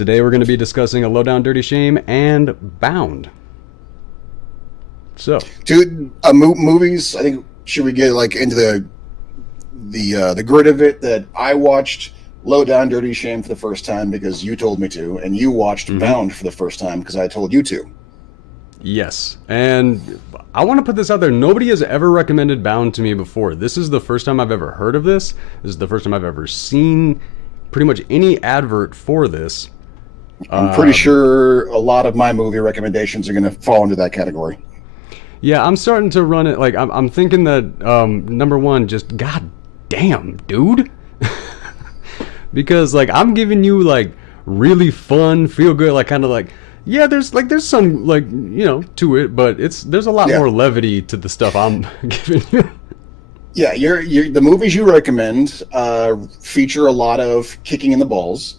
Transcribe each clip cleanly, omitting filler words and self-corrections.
Today we're going to be discussing A Lowdown Dirty Shame and Bound. So, Dude, movies. I think should we get like into the grid of it? That I watched Low Down Dirty Shame for the first time because you told me to, and you watched Bound for the first time because I told you to. yes. And I want to put this out there. Nobody has ever recommended Bound to me before. This is the first time I've ever heard of this. This is the first time I've ever seen pretty much any advert for this. I'm pretty sure a lot of my movie recommendations are going to fall into that category. Yeah, I'm starting to run it. Like, I'm thinking that, number one, just, god damn, dude. Because, like, I'm giving you, like, really fun, feel good, like, kind of like, yeah, there's some, like, you know, to it, but there's a lot more levity to the stuff I'm giving you. Yeah, the movies you recommend feature a lot of kicking in the balls.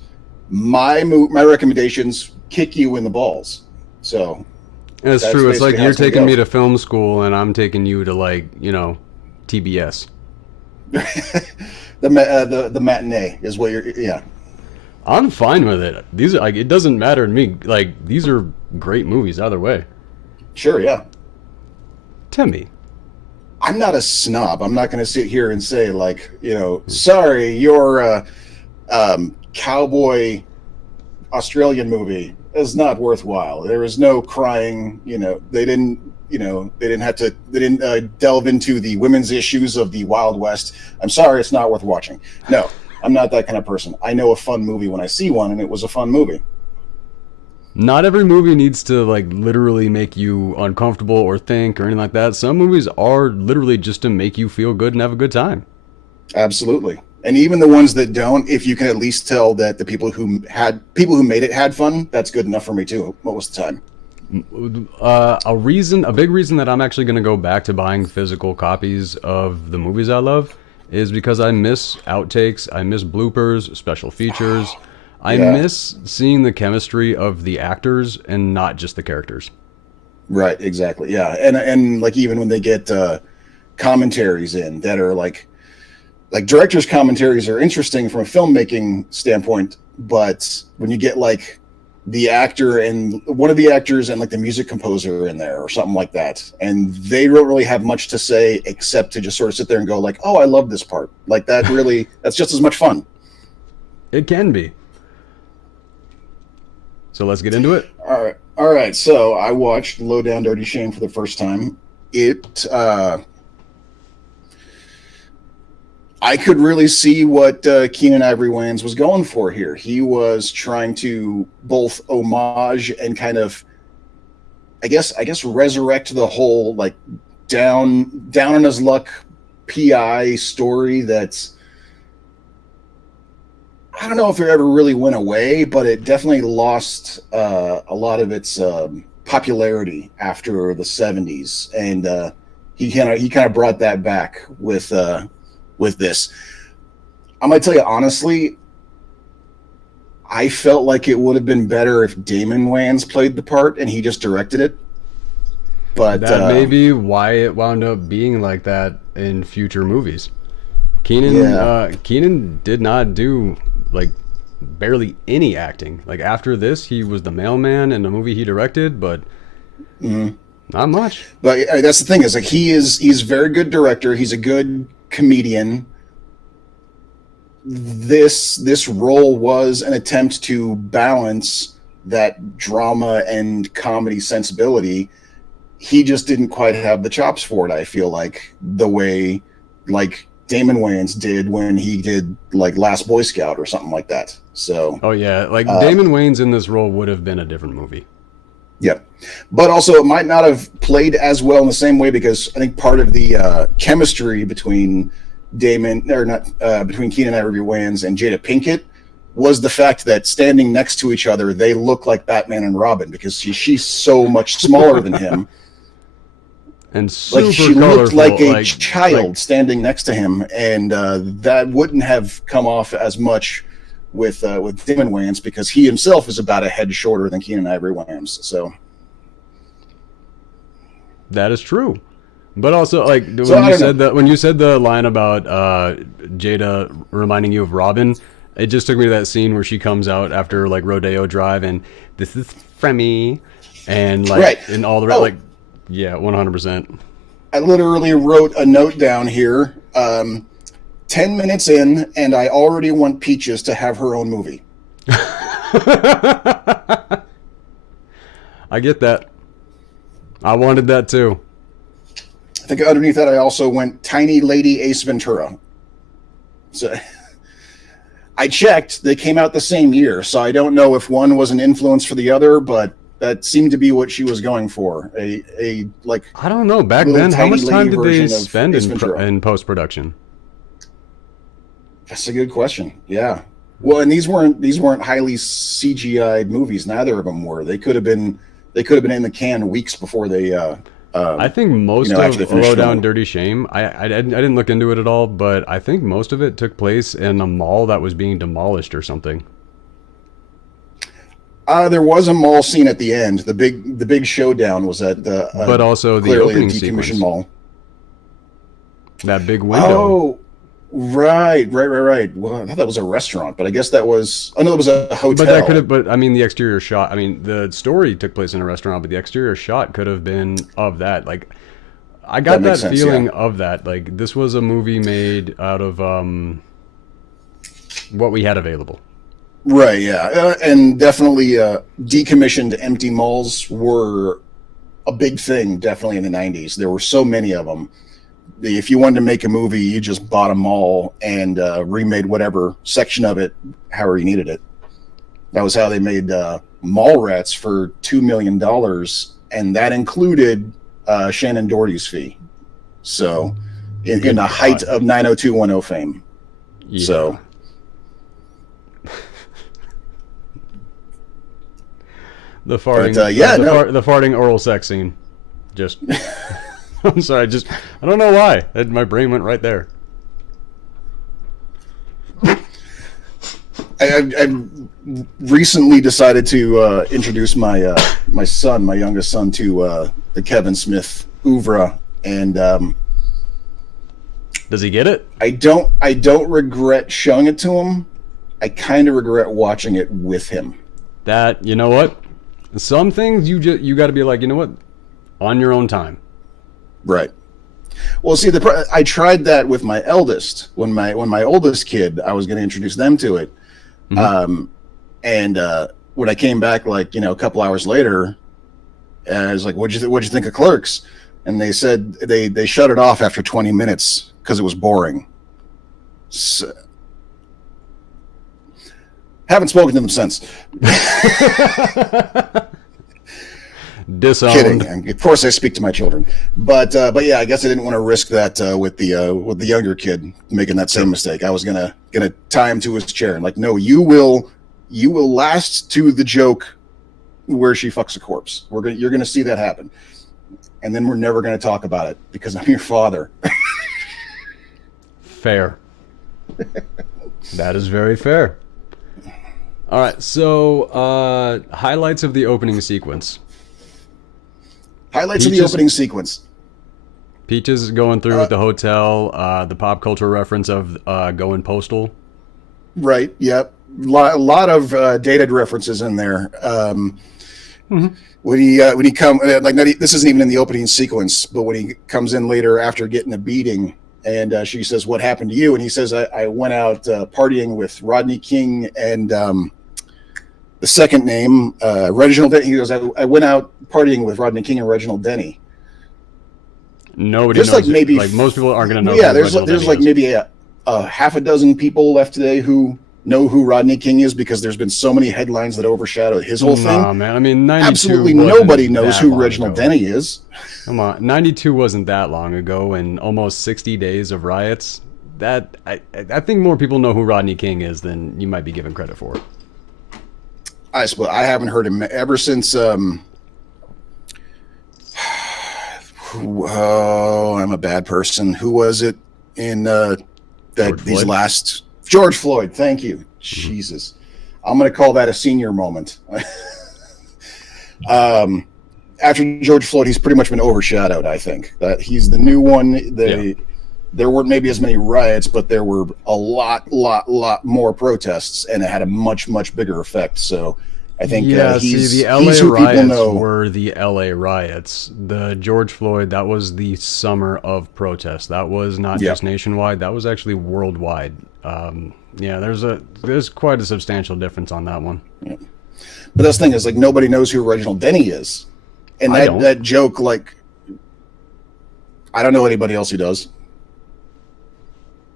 My recommendations kick you in the balls. So that's true. It's like you're taking me to film school and I'm taking you to, like, you know, TBS. the matinee is what you're. Yeah, I'm fine with it. These are like, it doesn't matter to me. Like, these are great movies either way. Sure, yeah. Timmy. I'm not a snob. I'm not going to sit here and say, like, you know, sorry, your cowboy Australian movie is not worthwhile. There is no crying. You know, they didn't delve into the women's issues of the Wild West. I'm sorry, it's not worth watching. No, I'm not that kind of person. I know a fun movie when I see one, and it was a fun movie. Not every movie needs to, like, literally make you uncomfortable or think or anything like that. Some movies are literally just to make you feel good and have a good time. Absolutely. And even the ones that don't, if you can at least tell that the people who made it had fun, that's good enough for me too, most of the time. A big reason that I'm actually going to go back to buying physical copies of the movies I love is because I miss outtakes, I miss bloopers, special features. I miss seeing the chemistry of the actors and not just the characters. Right, exactly. Yeah, and like even when they get commentaries in that are like directors' commentaries are interesting from a filmmaking standpoint, but when you get like the actor and one of the actors and like the music composer in there or something like that, and they don't really have much to say except to just sort of sit there and go like, oh, I love this part. Like that really, that's just as much fun. It can be. So let's get into it. All right. So I watched Low Down Dirty Shame for the first time. I could really see what Keenan Ivory Wayans was going for here. He was trying to both homage and kind of, I guess, resurrect the whole like down on his luck PI story that's, I don't know if it ever really went away, but it definitely lost a lot of its popularity after the 70s, and he kind of brought that back with this. I'm gonna tell you honestly, I felt like it would have been better if Damon Wayans played the part and he just directed it. But that may be why it wound up being like that in future movies. Keenan did not do like barely any acting. Like after this, he was the mailman in the movie he directed, but not much. But that's the thing is like he's a very good director. He's a good comedian. This role was an attempt to balance that drama and comedy sensibility. He just didn't quite have the chops for it. I feel like the way like Damon Wayans did when he did like Last Boy Scout or something like that. So Damon Wayans in this role would have been a different movie. Yeah, but also it might not have played as well in the same way because I think part of the chemistry between between Keenan Ivory Wayans and Jada Pinkett was the fact that standing next to each other they look like Batman and Robin because she's so much smaller than him. And super like she colorful, looked like a child standing next to him, and that wouldn't have come off as much with Damon Wayans because he himself is about a head shorter than Keenan Ivory Wayans. So that is true. But also, like when you said the line about Jada reminding you of Robin, It just took me to that scene where she comes out after like Rodeo Drive and this is Fremy, and like Right. and all the like, yeah, 100%. I literally wrote a note down here. 10 minutes in, and I already want Peaches to have her own movie. I get that. I wanted that too. I think underneath that I also went Tiny Lady Ace Ventura. So I checked, they came out the same year, so I don't know if one was an influence for the other, but that seemed to be what she was going for. A like, I don't know. Back then, how much time did they spend in post-production? That's a good question. Yeah. Well, and these weren't highly CGI'd movies. Neither of them were. They could have been in the can weeks before they. I think most of Low Down Dirty Shame. I didn't look into it at all, but I think most of it took place in a mall that was being demolished or something. There was a mall scene at the end. The big showdown was at the. But also the opening sequence. Mall. That big window. Oh. Right. Well, I thought that was a restaurant, but I guess that was. Oh no, it was a hotel. But that could have. But I mean, the exterior shot. I mean, the story took place in a restaurant, but the exterior shot could have been of that. Like, I got that feeling of that. Like, this was a movie made out of what we had available. Right. Yeah, and definitely decommissioned empty malls were a big thing. Definitely in the '90s, there were so many of them. If you wanted to make a movie, you just bought a mall and remade whatever section of it, however you needed it. That was how they made Mallrats for $2 million, and that included Shannon Doherty's fee. So, in the height of 90210 fame. Yeah. So, the farting, the farting oral sex scene, just. I'm sorry, I don't know why. My brain went right there. I recently decided to introduce my youngest son, to the Kevin Smith oeuvre, and does he get it? I don't regret showing it to him. I kind of regret watching it with him. That, you know what? Some things you got to be like, you know what? On your own time. Right. Well, see, I tried that with my eldest. When my oldest kid, I was going to introduce them to it. Mm-hmm. And when I came back, like, a couple hours later, I was like, what'd you think of Clerks? And they said they shut it off after 20 minutes because it was boring. So, haven't spoken to them since. Disowned. Kidding. Of course, I speak to my children, but yeah, I guess I didn't want to risk that with the younger kid making that same mistake. I was gonna tie him to his chair and like, no, you will last to the joke where she fucks a corpse. You're gonna see that happen, and then we're never gonna talk about it because I'm your father. Fair. That is very fair. All right, so highlights of the opening sequence. Highlights of the opening sequence. Peaches going through with the hotel, the pop culture reference of going postal. Right, yep. A lot of dated references in there. Mm-hmm. When he this isn't even in the opening sequence, but when he comes in later after getting a beating, and she says, "What happened to you?" And he says, "I went out partying with Rodney King and the second name, Reginald Denny." He goes, I went out partying with Rodney King and Reginald Denny. Nobody knows. Like most people aren't going to know. Yeah, there's like maybe a half a dozen people left today who know who Rodney King is because there's been so many headlines that overshadow his whole thing. Nah, man. I mean, 92 absolutely nobody knows who Reginald Denny is. Come on, 92 wasn't that long ago, and almost 60 days of riots. That I think more people know who Rodney King is than you might be given credit for. I suppose I haven't heard him ever since. I'm a bad person. Who was it in George Floyd? Thank you. Mm-hmm. Jesus, I'm going to call that a senior moment. After George Floyd, he's pretty much been overshadowed. I think that he's the new one. there weren't maybe as many riots, but there were a lot more protests, and it had a much bigger effect. So I think the LA riots were the LA riots. The George Floyd, that was the summer of protest. That was not just nationwide. That was actually worldwide. There's quite a substantial difference on that one. Yeah. But that's the thing is, like, nobody knows who Reginald Denny is, and that joke, like, I don't know anybody else who does.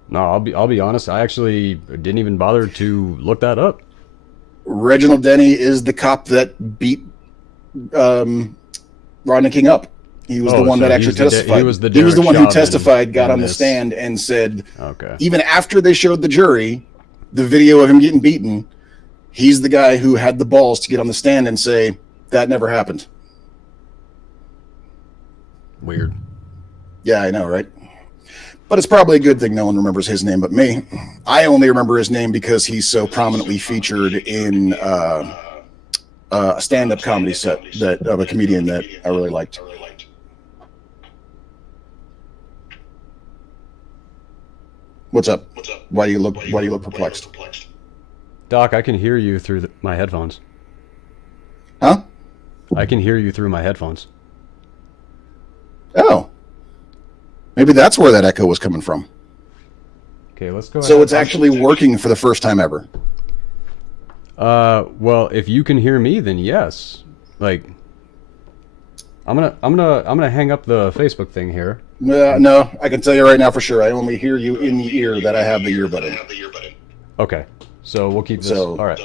No, I'll be honest. I actually didn't even bother to look that up. Reginald Denny is the cop that beat Rodney King up. He was the one that actually testified. He was the one who testified, got on the stand, and said, even after they showed the jury the video of him getting beaten, he's the guy who had the balls to get on the stand and say, that never happened. Weird. Yeah, I know, right? But it's probably a good thing no one remembers his name but me. I only remember his name because he's so prominently featured in a stand-up comedy set of a comedian that I really liked. What's up? Why do you look perplexed? Doc, I can hear you through my headphones. Huh? I can hear you through my headphones. Oh. Maybe that's where that echo was coming from. Okay, let's go ahead. So it's actually working for the first time ever. Well, if you can hear me, then yes. Like, I'm gonna hang up the Facebook thing here. No, I can tell you right now for sure. I only hear you in the ear that I have the earbud in. Okay, so we'll keep this. All right.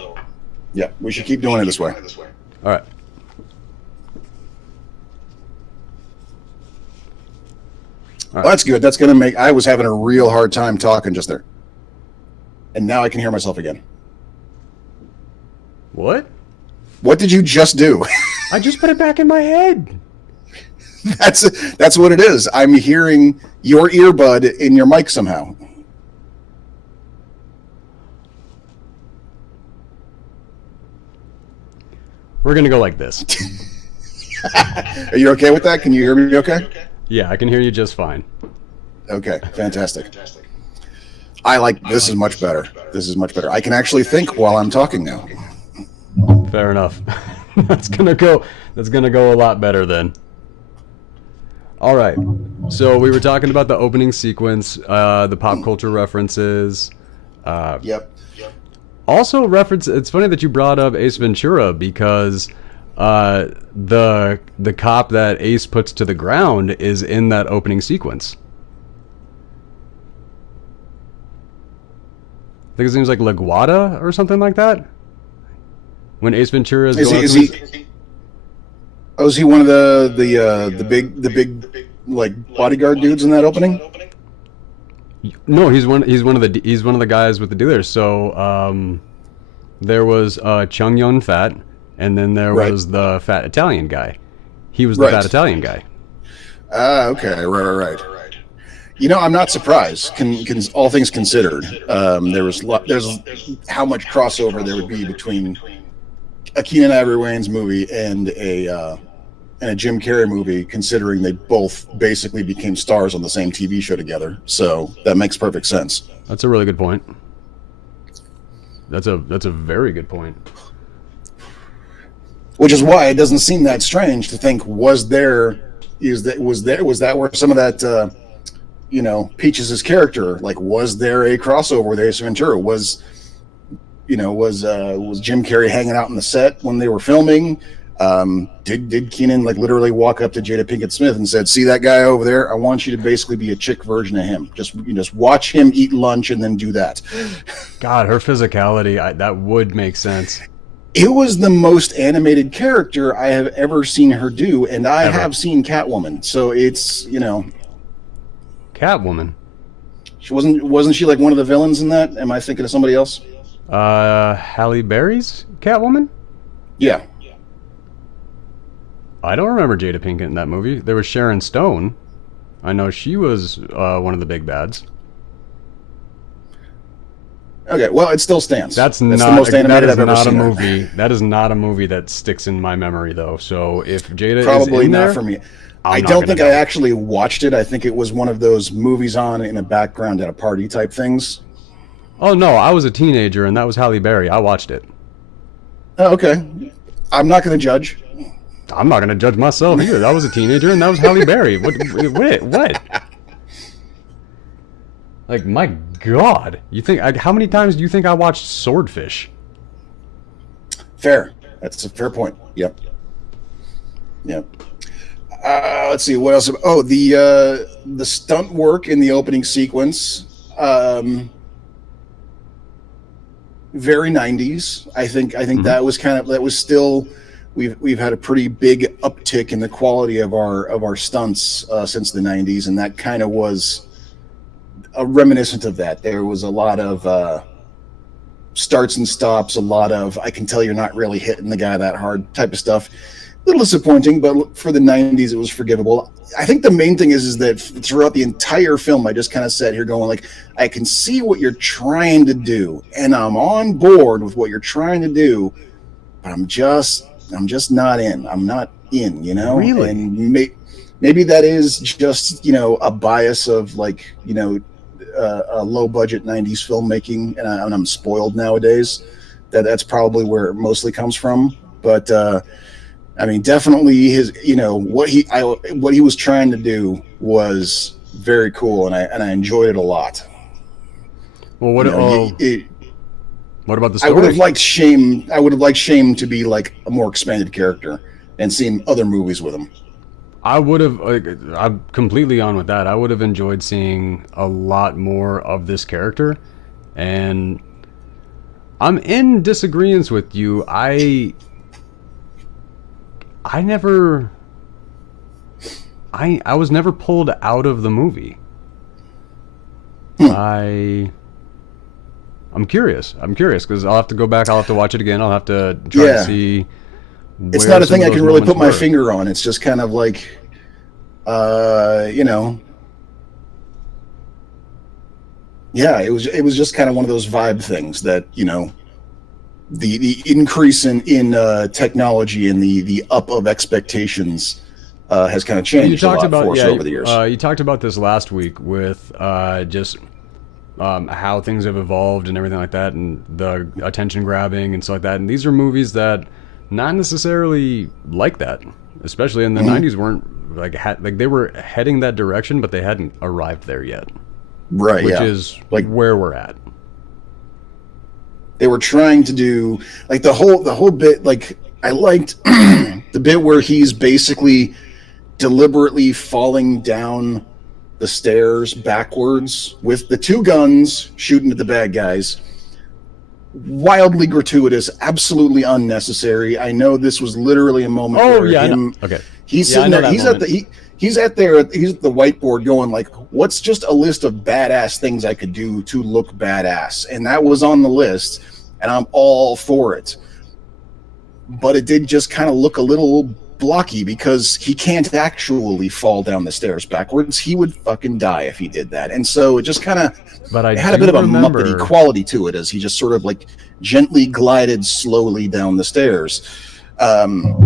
Yeah, we should keep doing it this way. All right. Well, that's good. That's going to make... I was having a real hard time talking just there. And now I can hear myself again. What? What did you just do? I just put it back in my head. That's what it is. I'm hearing your earbud in your mic somehow. We're going to go like this. Are you okay with that? Can you hear me okay? Yeah, I can hear you just fine. Okay, fantastic. This is much better. This is much better. I can actually think while I'm talking now. Fair enough. That's gonna go a lot better then. All right. So we were talking about the opening sequence, the pop culture references. Yep. Also it's funny that you brought up Ace Ventura because the cop that Ace puts to the ground is in that opening sequence. I think his name's like LaGuardia or something like that. When Ace Ventura is going through... is he one of the big like bodyguard dudes in that opening? No, he's one of the guys with the dealers. So there was Chung Yun Fat, and then there was the fat Italian guy. He was the fat Italian guy. Okay, right. You know, I'm not surprised. All things considered, there's how much crossover there would be between a Keenan Ivory Wayans movie and a Jim Carrey movie, considering they both basically became stars on the same TV show together. So that makes perfect sense. That's a really good point. That's a very good point. Which is why it doesn't seem that strange to think, was that where some of that Peaches' character, like, was there a crossover with Ace Ventura? Was Jim Carrey hanging out in the set when they were filming? Did Keenan like literally walk up to Jada Pinkett-Smith and said, "See that guy over there? I want you to basically be a chick version of him. Just watch him eat lunch and then do that." God, her physicality, that would make sense. It was the most animated character I have ever seen her do, and I have seen Catwoman, so it's Catwoman. She wasn't she like one of the villains in that? Am I thinking of somebody else? Halle Berry's Catwoman? Yeah. I don't remember Jada Pinkett in that movie. There was Sharon Stone. I know she was one of the big bads. Okay, well, it still stands. That's the most animated I've ever seen. That is not a movie that sticks in my memory, though. So if Jada probably is in not there, for me. I I'm not don't gonna think I know. actually watched it. I think it was one of those movies on in the background at a party type things. Oh no, I was a teenager and that was Halle Berry. I watched it. Oh, okay. I'm not going to judge. I'm not gonna judge myself either. That was a teenager and that was Halle Berry. What? Wait, what? Like my God, you think? How many times do you think I watched Swordfish? Fair. That's a fair point. Yep. Yep. Let's see what else. Oh, the stunt work in the opening sequence, very 90s. I think Mm-hmm. that was still we've had a pretty big uptick in the quality of our stunts since the 90s, and that kind of was a reminiscent of that. There was a lot of starts and stops, a lot of I can tell you're not really hitting the guy that hard type of stuff. A little disappointing, but for the 90s, it was forgivable. I think the main thing is that throughout the entire film, I just kind of sat here going like, I can see what you're trying to do, and I'm on board with what you're trying to do, but I'm just not in. I'm not in, Really? and maybe that is just, a bias of like, a low budget 90s filmmaking, and I'm spoiled nowadays. That's probably where it mostly comes from. But I mean, definitely his, what he was trying to do was very cool, and I enjoyed it a lot. Well, what? You know, Oh, what about the I would have story? liked Shame. I would have liked Shame to be like a more expanded character and seen other movies with him. I would have. I'm completely on with that. I would have enjoyed seeing a lot more of this character, and I'm in disagreement with you. I never. I was never pulled out of the movie. Hmm. I I'm curious. I'm curious because I'll have to go back. I'll have to watch it again. I'll have to try to Yeah, see it's where not a some thing of I those can really moments put my were. finger on. It's just kind of like, uh, you know, yeah, it was just kind of one of those vibe things that the increase in technology and the up of expectations has kind of Well, you changed a talked lot about for us yeah. over the years. You talked about this last week with just how things have evolved and everything like that, and the attention grabbing and stuff like that. And these are movies that not necessarily like that, especially in the Hmm. '90s, weren't like they were heading that direction, but they hadn't arrived there yet, Right? which Yeah, is like where we're at. they were trying to do like the whole bit. Like I liked the bit where he's basically deliberately falling down the stairs backwards with the two guns shooting at the bad guys. Wildly gratuitous, absolutely unnecessary. I know this was literally a moment Oh where yeah, I know. him Okay, he's yeah, I sitting know there, that moment. he's at there he's at the whiteboard going like, what's just a list of badass things I could do to look badass? And that was on the list, and I'm all for it. But it did just kind of look a little blocky because he can't actually fall down the stairs backwards. He would fucking die if he did that. And so it just kind of But I it had a do bit of a muppety remember. quality to it as he just sort of like gently glided slowly down the stairs. Um,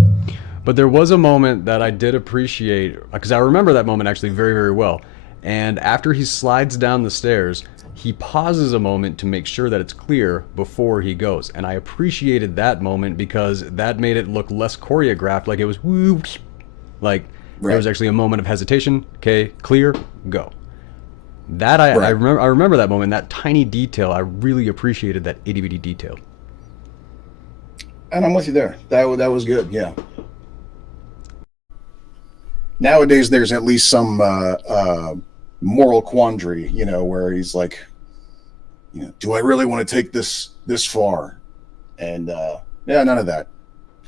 But there was a moment that I did appreciate because I remember that moment actually very, very well. And after he slides down the stairs, he pauses a moment to make sure that it's clear before he goes. And I appreciated that moment because that made it look less choreographed, like it was woo, like there was right, actually a moment of hesitation. Okay, clear, go. That I right. remember. I remember that moment. That tiny detail. I really appreciated that itty bitty detail. And I'm with you there. That was good. Yeah. Nowadays, there's at least some moral quandary, where he's like, do I really want to take this far? And yeah, none of that.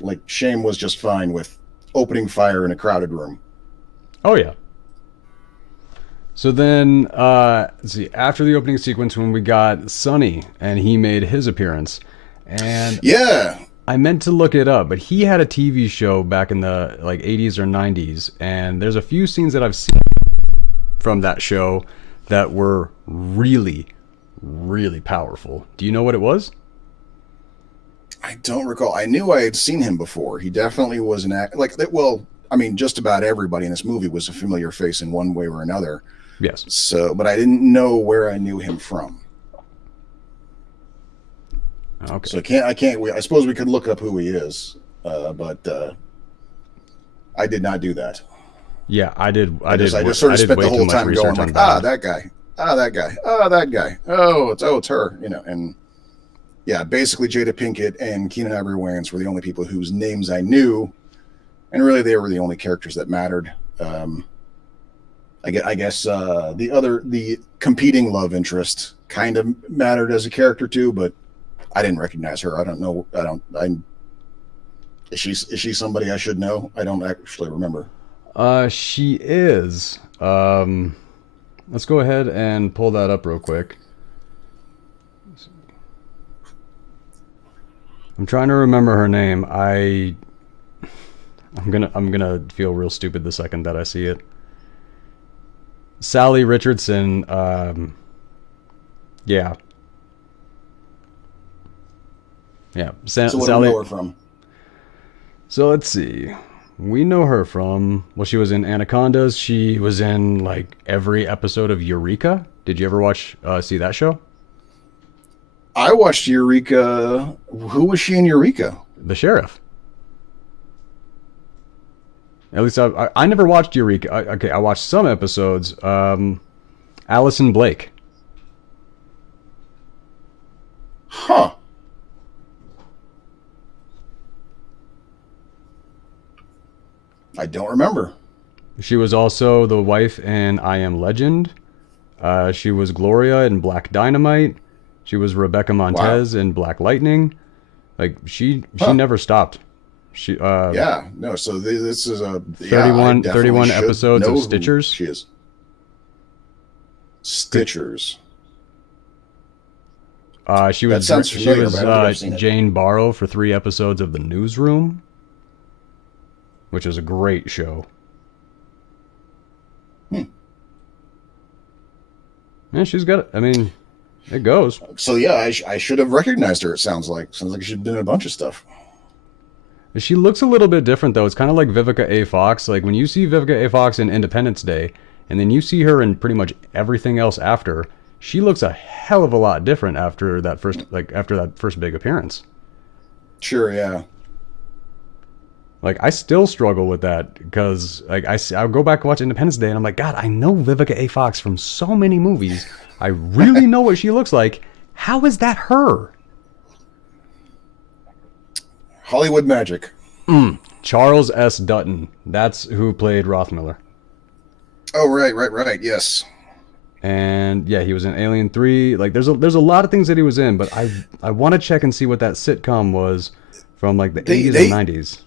Like Shame was just fine with opening fire in a crowded room. Oh yeah. So then, let's see. After the opening sequence, when we got Sonny and he made his appearance, and Yeah, I meant to look it up, but he had a TV show back in the like '80s or '90s, and there's a few scenes that I've seen from that show that were really, really powerful. Do you know what it was? I don't recall. I knew I had seen him before. He definitely was an act like that. Well, I mean, just about everybody in this movie was a familiar face in one way or another. Yes. So, but I didn't know where I knew him from. Okay. So I can't. I suppose we could look up who he is, but I did not do that. Yeah, I did. I just sort of spent the whole time going like, that guy, that guy, that guy. Oh, it's her, and yeah, basically Jada Pinkett and Keenan Ivory Wayans were the only people whose names I knew, and really they were the only characters that mattered. I guess the competing love interest kind of mattered as a character too, but I didn't recognize her. I don't know. Is she somebody I should know? I don't actually remember. She is. Let's go ahead and pull that up real quick. I'm trying to remember her name. I'm gonna feel real stupid the second that I see it. Salli Richardson. Yeah. Yeah. So what do Salli, you know her from? So let's see. We know her from, well, she was in Anacondas. She was in like every episode of Eureka. Did you ever see that show? I watched Eureka. Who was she in Eureka? The sheriff. At least I never watched Eureka. I watched some episodes. Allison Blake. Huh. I don't remember. She was also the wife in I Am Legend. She was Gloria in Black Dynamite. She was Rebecca Montez in Black Lightning. Like she never stopped. She So this is a 31 episodes of Stitchers. She is Stitchers. She was Jane Barrow for 3 episodes of The Newsroom, which is a great show. Yeah, she's got it. I mean, it goes. So yeah, I should have recognized her. It sounds like she's been in a bunch of stuff. She looks a little bit different though. It's kind of like Vivica A. Fox. Like when you see Vivica A. Fox in Independence Day, and then you see her in pretty much everything else after, she looks a hell of a lot different after that first big appearance. Sure, yeah. Like I still struggle with that because like I'll go back and watch Independence Day and I'm like, God, I know Vivica A. Fox from so many movies. I really know what she looks like. How is that her? Hollywood magic. Charles S. Dutton. That's who played Rothmiller. Oh, right. Yes. And yeah, he was in Alien 3. Like there's a lot of things that he was in, but I want to check and see what that sitcom was from like the 80s and 90s.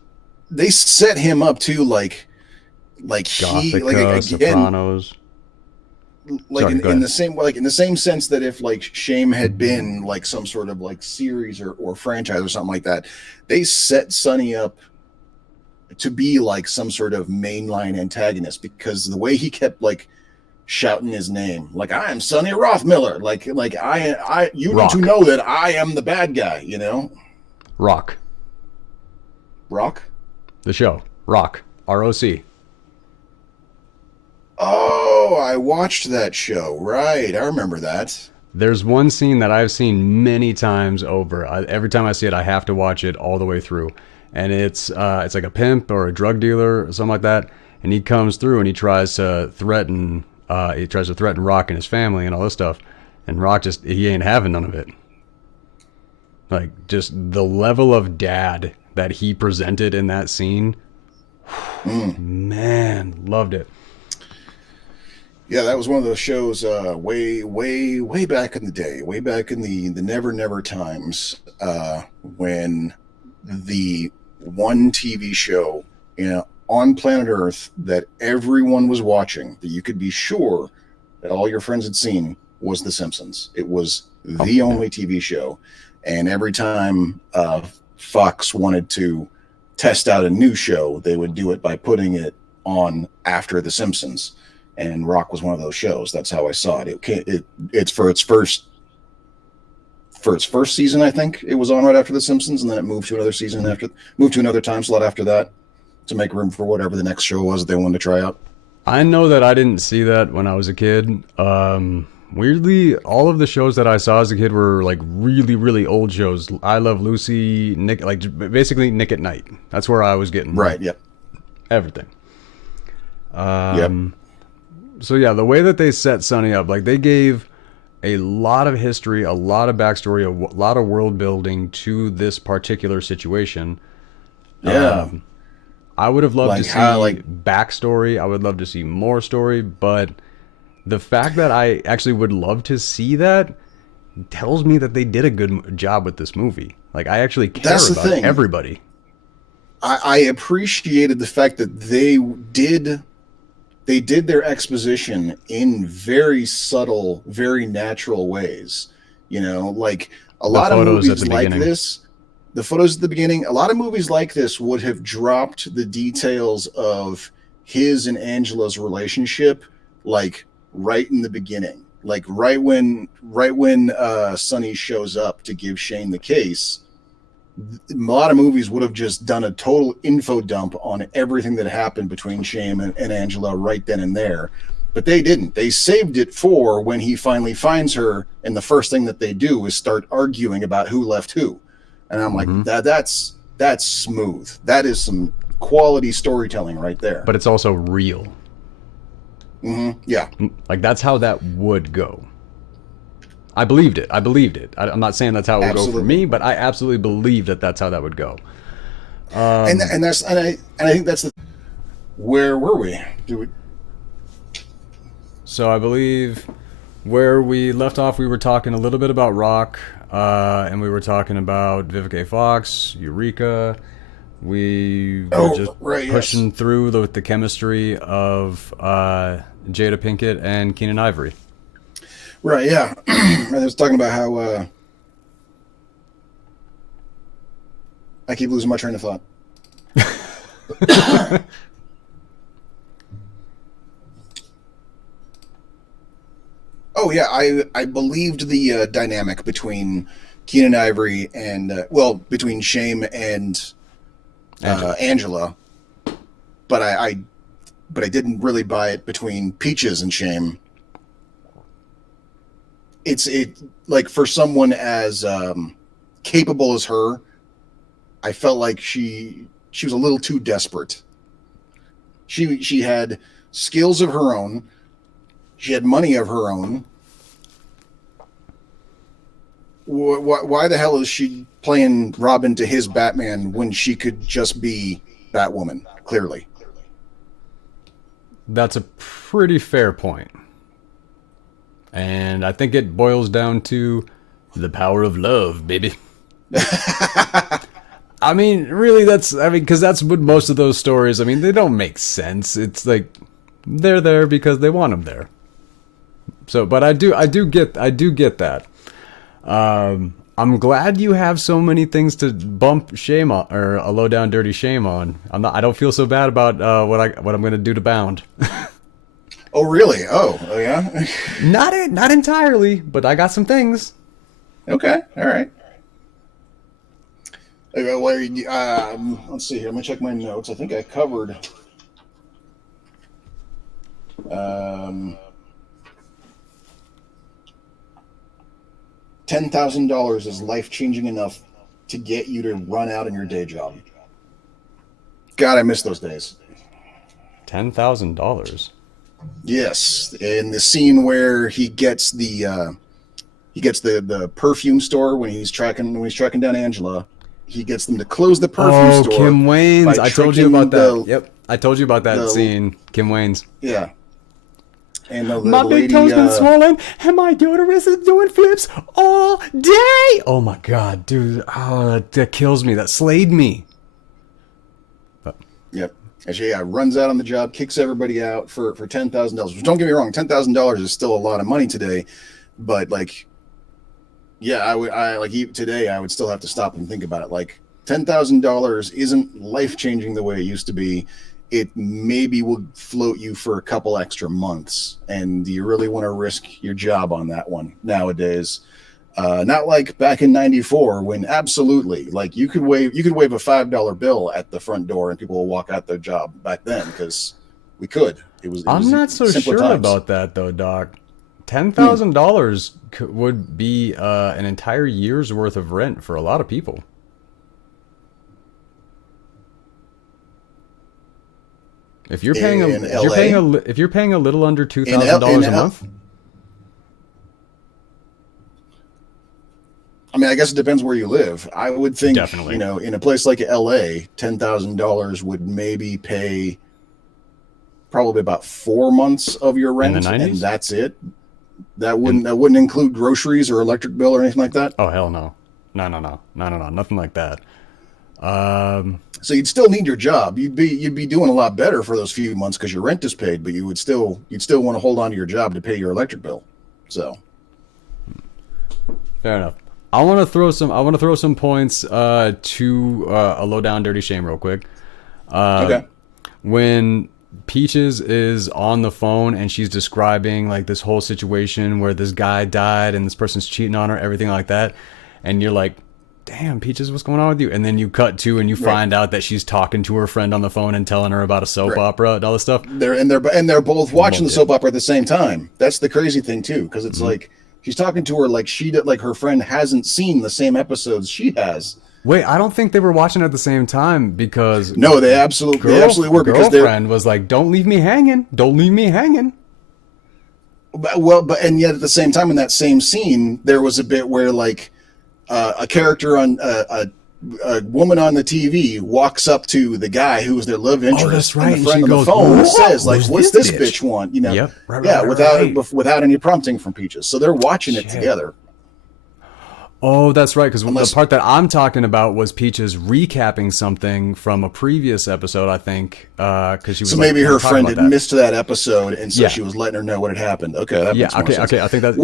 They set him up too, like Gothica, he, like again, Sopranos. Like in the same sense that if like Shame had been like some sort of like series or franchise or something like that, they set Sonny up to be like some sort of mainline antagonist because the way he kept like shouting his name, like I am Sonny Rothmiller, like you Rock. Need to know that I am the bad guy, you know. Rock. The show. Rock. R-O-C. Oh, I watched that show. Right. I remember that. There's one scene that I've seen many times over. Every time I see it, I have to watch it all the way through. And it's like a pimp or a drug dealer or something like that. And he comes through and he tries to threaten Rock and his family and all this stuff. And Rock he ain't having none of it. Like just the level of dad that he presented in that scene. Man, loved it. Yeah, that was one of those shows way back in the day, way back in the never times when the one TV show on planet Earth that everyone was watching, that you could be sure that all your friends had seen, was The Simpsons. It was the only TV show. And every time Fox wanted to test out a new show, they would do it by putting it on after The Simpsons. And Rock was one of those shows. That's how I saw it. It's for its first season, I think it was on right after The Simpsons, and then it moved to another season moved to another time slot after that. to make room for whatever the next show was that they wanted to try out. I know that I didn't see that when I was a kid. Weirdly, all of the shows that I saw as a kid were like really, really old shows. I Love Lucy, Nick, like basically Nick at Night. That's where I was getting Right. Yep. everything. Yep. So yeah, the way that they set Sonny up, like they gave a lot of history, a lot of backstory, a lot of world building to this particular situation. Yeah. I would have loved Like to see how, like- backstory. I would love to see more story, but the fact that I actually would love to see that tells me that they did a good job with this movie. Like I actually care That's the about thing. everybody. I appreciated the fact that they did their exposition in very subtle, very natural ways. You know, like a lot of photos at movies the like beginning. this, the photos at the beginning, a lot of movies like this would have dropped the details of his and Angela's relationship, like right in the beginning. Like right when Sonny shows up to give Shane the case, a lot of movies would have just done a total info dump on everything that happened between Shane and Angela right then and there. But they didn't. They saved it for when he finally finds her, and the first thing that they do is start arguing about who left who. And I'm like, that's smooth. That is some quality storytelling right there. But it's also real. Yeah. Like that's how that would go. I believed it. I'm not saying that's how it would go for me, but I absolutely believe that that's how that would go. And I think that's the. Where were we? So I believe where we left off, we were talking a little bit about Rock, and we were talking about Vivica A. Fox, Eureka. We were just pushing through with the chemistry of Jada Pinkett and Keenan Ivory. Right, yeah. I was talking about how I keep losing my train of thought. Oh yeah, I believed the dynamic between Keenan Ivory and between Shame and Angela, but I didn't really buy it between Peaches and Shame. It like for someone as capable as her, I felt like she was a little too desperate. She had skills of her own. She had money of her own. Why the hell is she playing Robin to his Batman when she could just be Batwoman, clearly? That's a pretty fair point. And I think it boils down to the power of love, baby. I mean, really, because that's what most of those stories, I mean, they don't make sense. It's like they're there because they want them there. So, but I do get that. I'm glad you have so many things to bump shame on, or a low down dirty shame on. I don't feel so bad about what I'm going to do to Bound. Oh really? Oh yeah. Not entirely, but I got some things. Okay, all right. Let's see here. I'm gonna check my notes. I think I covered. $10,000 is life-changing enough to get you to run out in your day job. God, I miss those days. $10,000. Yes, in the scene where he gets the perfume store when he's tracking down Angela, he gets them to close the perfume store. Oh, Kim Wayans! I told you about that. Yep, I told you about that scene. Kim Wayans. Yeah. And my big toe's been swollen, and my uterus is doing flips all day. Oh my god, dude! Oh, that kills me. That slayed me. Yep. And she runs out on the job, kicks everybody out for $10,000. Which, don't get me wrong, $10,000 is still a lot of money today, but like, yeah, today I would still have to stop and think about it. Like, $10,000 isn't life changing the way it used to be. It maybe will float you for a couple extra months, and do you really want to risk your job on that one nowadays? Not like back in '94 when absolutely like you could wave a $5 bill at the front door and people will walk out their job back then because we could. I'm not so sure times. about that though, Doc. $10,000 would be an entire year's worth of rent for a lot of people. If you're paying if you're paying a little under $2,000 a month. I mean, I guess it depends where you live. I would think, Definitely. In a place like LA, $10,000 would maybe pay probably about 4 months of your rent, and that's it. That wouldn't include groceries or electric bill or anything like that. Oh hell no, no, nothing like that. So you'd still need your job. You'd be doing a lot better for those few months because your rent is paid, but you'd still want to hold on to your job to pay your electric bill. So fair enough. I want to throw some points to a low down dirty shame real quick. Okay. When Peaches is on the phone and she's describing like this whole situation where this guy died and this person's cheating on her, everything like that, and you're like, damn, Peaches, what's going on with you? And then you cut to and you find out that she's talking to her friend on the phone and telling her about a soap opera and all this stuff. They're both watching the soap opera at the same time. That's the crazy thing too, because it's like she's talking to her like her friend hasn't seen the same episodes she has. Wait, I don't think they were watching at the same time because no, they absolutely were, because their girlfriend was like, "Don't leave me hanging, don't leave me hanging." But yet at the same time in that same scene, there was a bit where like a character on a woman on the TV walks up to the guy who was their love interest. Oh, that's right. And the friend and on the phone says, like, "What's this bitch bitch want?" Yep. Right, without any prompting from Peaches. So they're watching it together. Oh, that's right. Because the part that I'm talking about was Peaches recapping something from a previous episode, I think. Because she was maybe her friend had missed that episode, and so she was letting her know what had happened. Okay, that makes more sense. I think that's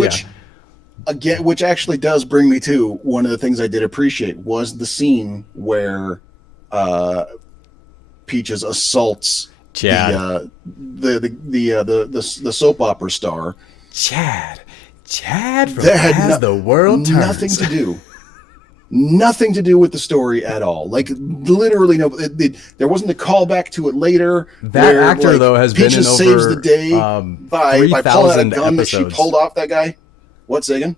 which actually does bring me to one of the things I did appreciate was the scene where Peaches assaults the soap opera star. Chad from As the World Turns. Nothing to do with the story at all. Like literally, no. There wasn't a callback to it later. That actor though has Peaches been in over saves the day by pulling out a gun episodes. that she pulled off that guy. What's again?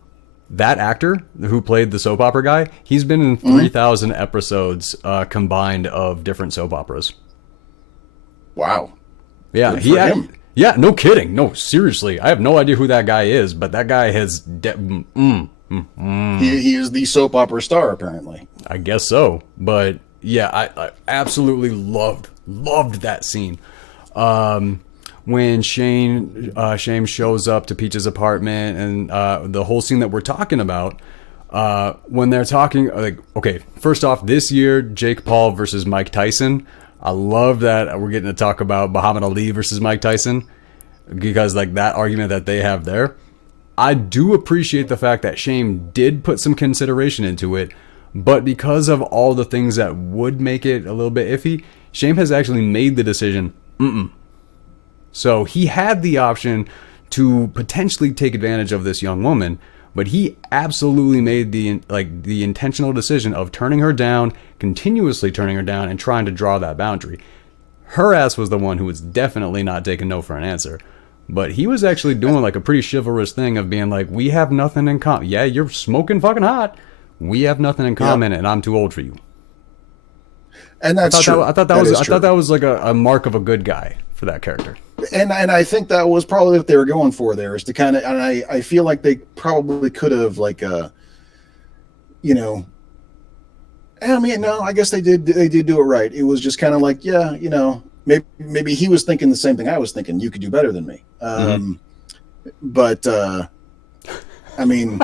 That actor who played the soap opera guy, he's been in 3,000 episodes combined of different soap operas. Wow. Yeah, him. Yeah, no kidding. No, seriously. I have no idea who that guy is, but that guy has... He is the soap opera star, apparently. I guess so. But, yeah, I absolutely loved that scene. When Shame shows up to Peach's apartment and the whole scene that we're talking about, when they're talking... like, okay, first off, this year, Jake Paul versus Mike Tyson... I love that we're getting to talk about Muhammad Ali versus Mike Tyson because like that argument that they have there. I do appreciate the fact that Shame did put some consideration into it, but because of all the things that would make it a little bit iffy, Shame has actually made the decision. So he had the option to potentially take advantage of this young woman, but he absolutely made the intentional decision of turning her down, continuously turning her down, and trying to draw that boundary. Her ass was the one who was definitely not taking no for an answer. But he was actually doing like a pretty chivalrous thing of being like, we have nothing in common. Yeah, you're smoking fucking hot. We have nothing in common, and I'm too old for you. And that's true. I thought that was like a mark of a good guy for that character. And I think that was probably what they were going for there, is to kind of, and I feel like they probably could have like I mean, no, I guess they did do it right. It was just kind of like, maybe he was thinking the same thing I was thinking. You could do better than me. But I mean,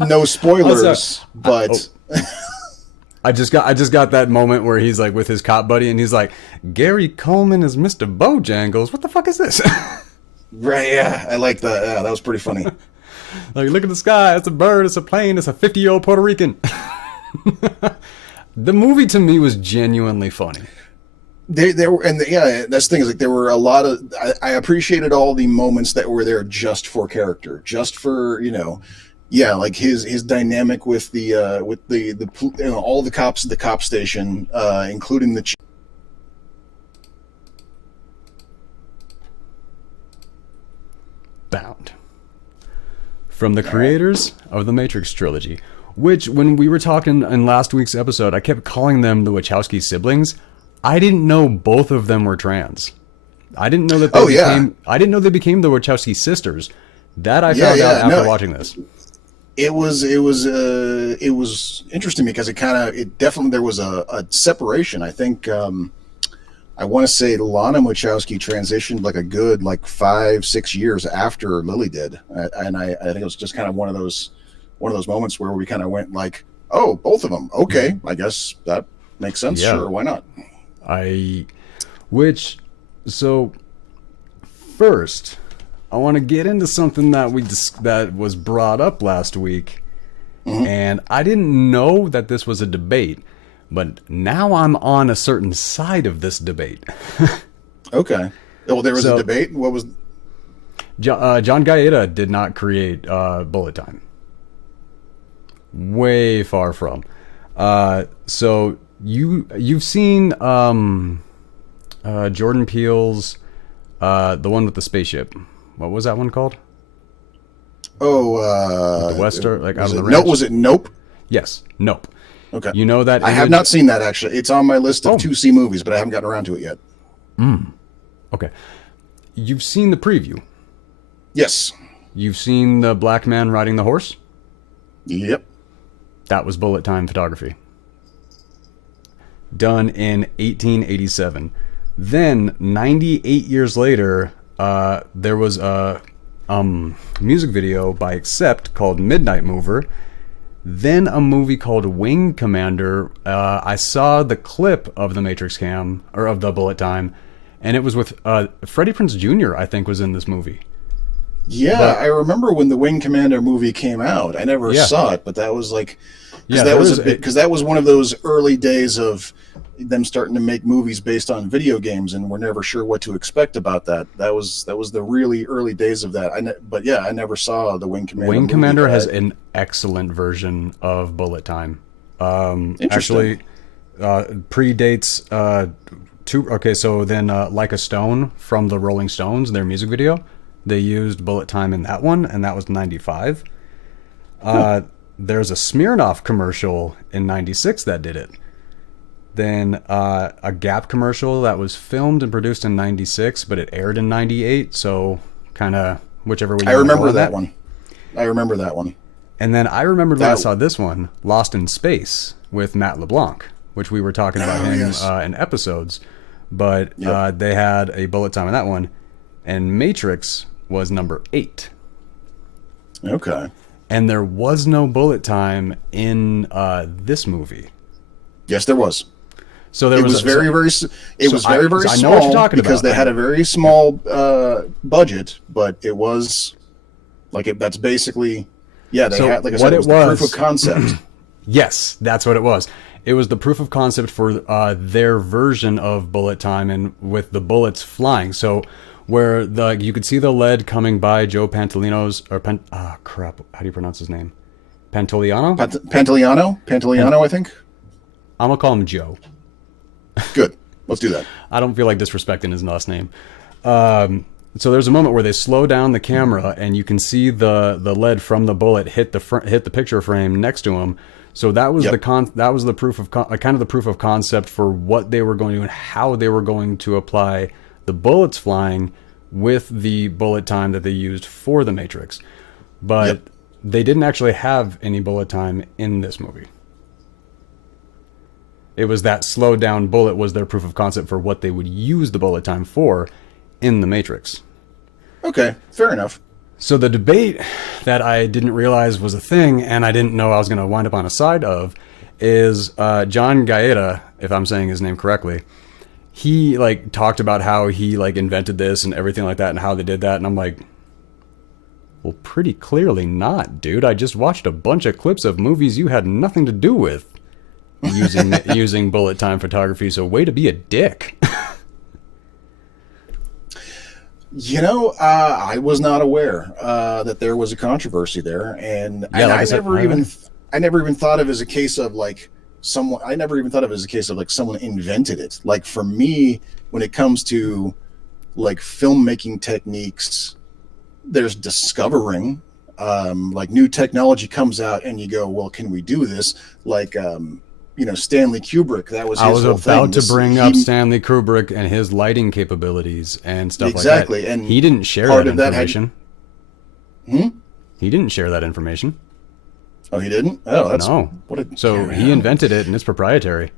no spoilers, but I just got that moment where he's like with his cop buddy and he's like, Gary Coleman is Mr. Bojangles. What the fuck is this? Right, yeah. I like that. Yeah, that was pretty funny. Like, look at the sky. It's a bird. It's a plane. It's a 50-year-old Puerto Rican. The movie to me was genuinely funny. That's the thing is like there were a lot of. I appreciated all the moments that were there just for character, just for Yeah, like his dynamic with all the cops at the cop station, including the Bound. From the creators of the Matrix trilogy, which, when we were talking in last week's episode, I kept calling them the Wachowski siblings. I didn't know both of them were trans. I didn't know that they became. I didn't know they became the Wachowski sisters. That I found out after watching this. It was interesting because it definitely, there was a separation. I think I want to say Lana Wachowski transitioned like a good 5-6 years after Lily did, and I think it was just kind of one of those moments where we kind of went like, oh, both of them, okay, I guess that makes sense. Yeah. Sure, why not? So first, I want to get into something that was brought up last week, and I didn't know that this was a debate, but now I'm on a certain side of this debate. Okay. Well, there was a debate. What was? John Gaeta did not create bullet time. Way far from. So you've seen Jordan Peele's the one with the spaceship. What was that one called? Oh, the Western, like out of the ranch. Nope. Was it Nope? Yes, Nope. Okay. You know that I have not seen that, actually. It's on my list of to see movies, but I haven't gotten around to it yet. Okay. You've seen the preview. Yes. You've seen the black man riding the horse? Yep. That was bullet time photography. Done in 1887. Then, 98 years later, there was a music video by Accept called Midnight Mover. Then a movie called Wing Commander. I saw the clip of the Matrix cam, or of the bullet time, and it was with Freddie Prinze Jr., I think, was in this movie. Yeah, but I remember when the Wing Commander movie came out. I never saw it, but that was like, because that was one of those early days of them starting to make movies based on video games, and we're never sure what to expect about that. That was the really early days of that. I never saw the Wing Commander. Wing Commander has an excellent version of bullet time. Actually, predates so then Like a Stone from the Rolling Stones, their music video, they used bullet time in that one, and that was 95. There's a Smirnoff commercial in 96 that did it. Then a Gap commercial that was filmed and produced in 96, but it aired in 98, so kind of whichever way you I remember that one. I remember that one. And then I remembered when I saw this one, Lost in Space, with Matt LeBlanc, which we were talking about him in episodes. But they had a bullet time in that one, and Matrix was number 8. Okay. And there was no bullet time in this movie. Yes, there was. So there was very small. I know what you're talking because about. They had a very small budget, but it was that's basically they had, like I said, it was the proof of concept. Yes, that's what it was. It was the proof of concept for their version of bullet time, and with the bullets flying. So where you could see the lead coming by Joe Pantoliano's crap, how do you pronounce his name? Pantoliano, I think. I'm gonna call him Joe. Good. Let's do that. I don't feel like disrespecting his last name. So there's a moment where they slow down the camera, and you can see the lead from the bullet hit the picture frame next to him. So that was the proof of kind of the proof of concept for what they were going to do and how they were going to apply the bullets flying with the bullet time that they used for the Matrix. But they didn't actually have any bullet time in this movie. It was that slowed down bullet was their proof of concept for what they would use the bullet time for in the Matrix. Okay, fair enough. So the debate that I didn't realize was a thing, and I didn't know I was going to wind up on a side of, is John Gaeta, if I'm saying his name correctly. He talked about how he invented this and everything like that, and how they did that, and I'm like, well, pretty clearly not, dude. I just watched a bunch of clips of movies you had nothing to do with using bullet time photography. So way to be a dick. I was not aware that there was a controversy there, and, Yeah, like I said, I never even thought of it as a case of like someone. I never even thought of it as a case of like someone invented it. Like for me, when it comes to like filmmaking techniques, there's discovering. Like new technology comes out, and you go, "Well, can we do this?" Like Stanley Kubrick. That was his I was whole thing. about to bring up Stanley Kubrick and his lighting capabilities and stuff exactly, like that. And he didn't share that information. He didn't share that information. Oh, he didn't? Oh, that's no. So he invented it, and it's proprietary.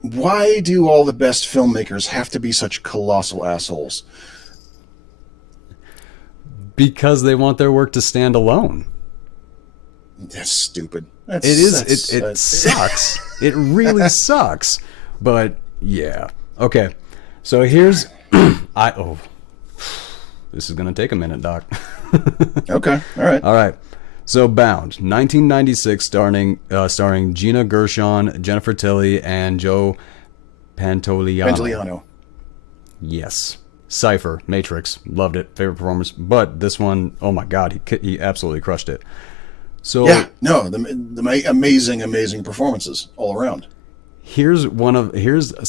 Why do all the best filmmakers have to be such colossal assholes? Because they want their work to stand alone. That's stupid. It sucks. It really sucks. But yeah. Okay. So here's this is gonna take a minute, Doc. Okay. All right. So Bound, 1996, starring Gina, Gershon, Jennifer Tilly, and Joe Pantoliano. Yes. Cypher, Matrix, loved it, favorite performance. But this one, oh my God, he absolutely crushed it. So yeah, no, the amazing performances all around. Here's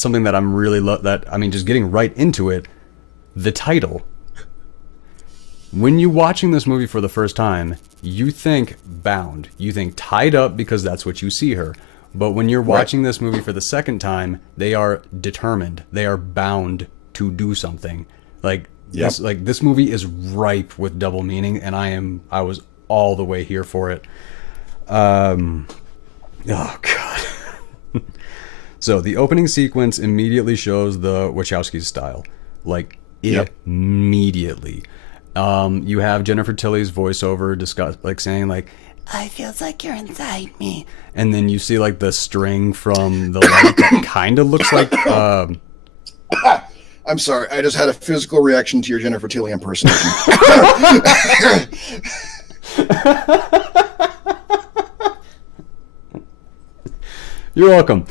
something that I'm really just getting right into it. The title. When you're watching this movie for the first time, you think bound. You think tied up because that's what you see her. But when you're watching this movie for the second time, they are determined. They are bound to do something. This movie is ripe with double meaning, and I was all the way here for it. Oh God. So the opening sequence immediately shows the Wachowski's style. Immediately. You have Jennifer Tilly's voiceover saying I feels like you're inside me. And then you see the string from the light that kind of looks like I'm sorry, I just had a physical reaction to your Jennifer Tilly impersonation. You're welcome.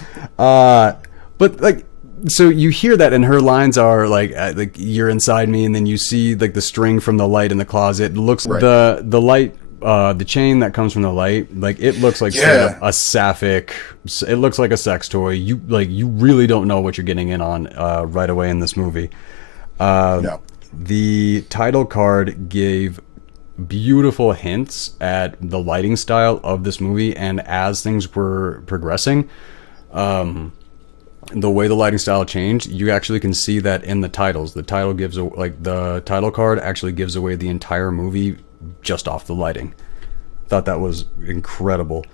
So you hear that, and her lines are like you're inside me, and then you see the string from the light in the closet. It looks the light, the chain that comes from the light, it looks like a sapphic. It looks like a sex toy. You really don't know what you're getting in on right away in this movie. No. The title card gave beautiful hints at the lighting style of this movie, and as things were progressing, the way the lighting style changed, you actually can see that in the titles. The title the title card actually gives away the entire movie just off the lighting. Thought that was incredible.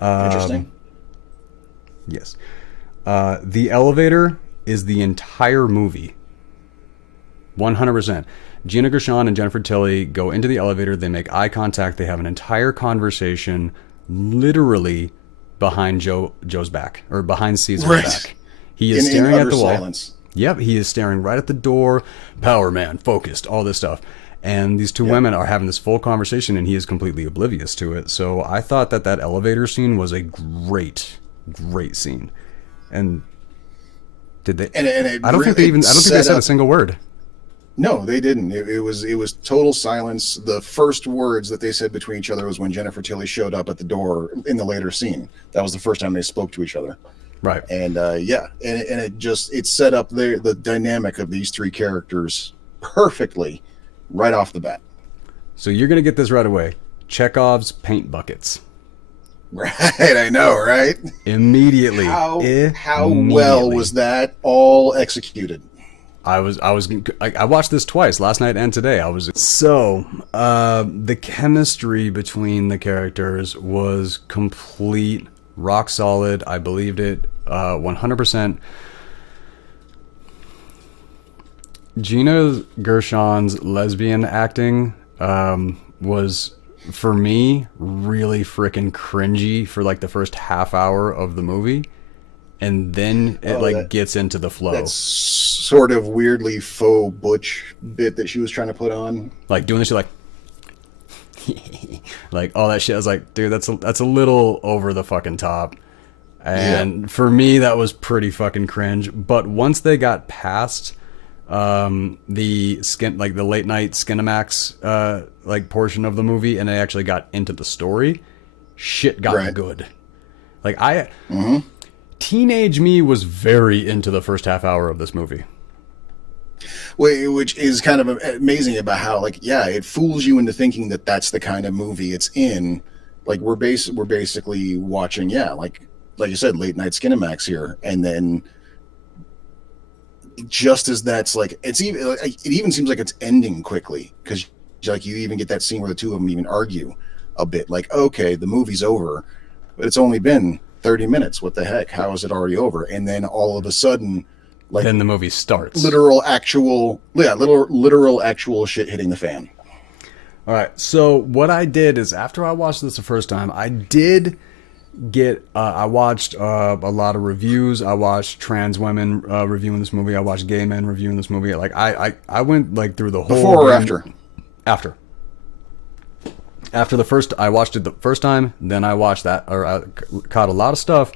Interesting. Yes. The elevator is the entire movie. 100%. Gina Gershon and Jennifer Tilly go into the elevator. They make eye contact. They have an entire conversation literally behind Joe's back, or behind Caesar's back. He is staring at the wall. Silence. Yep, he is staring right at the door. Power man, focused, all this stuff. And these two women are having this full conversation, and he is completely oblivious to it. So I thought that elevator scene was a great scene. And did they? I don't think they said a single word. No, they didn't. It was total silence. The first words that they said between each other was when Jennifer Tilly showed up at the door in the later scene. That was the first time they spoke to each other. Right. And it set up the dynamic of these three characters perfectly right off the bat. So you're gonna get this right away. Chekhov's paint buckets. Right, I know, right? Immediately. How well was that all executed? I watched this twice, last night and today. The chemistry between the characters was complete, rock solid. I believed it 100%. Gina Gershon's lesbian acting was, for me, really freaking cringy for the first half hour of the movie. And then it gets into the flow. That's sort of weirdly faux butch bit that she was trying to put on. Doing this shit all that shit. I was like, dude, that's a little over the fucking top. And for me, that was pretty fucking cringe. But once they got past the skin, like the late night Skinamax like portion of the movie, and they actually got into the story, shit got good. Like teenage me was very into the first half hour of this movie. Which is kind of amazing about how, like, yeah, it fools you into thinking that that's the kind of movie it's in. Like, we're basically watching, like you said, late night Skinamax here, and then just as that's like, it even seems like it's ending quickly, because like you even get that scene where the two of them even argue a bit. Like, okay, the movie's over, but it's only been 30 minutes. What the heck? How is it already over? And then all of a sudden, like, then the movie starts. Literal actual shit hitting the fan. All right. So what I did is, after I watched this the first time, I did get I watched a lot of reviews. I watched trans women reviewing this movie. I watched gay men reviewing this movie. Like I went like through the whole before or after the first. I watched it the first time, then I watched that, or I caught a lot of stuff,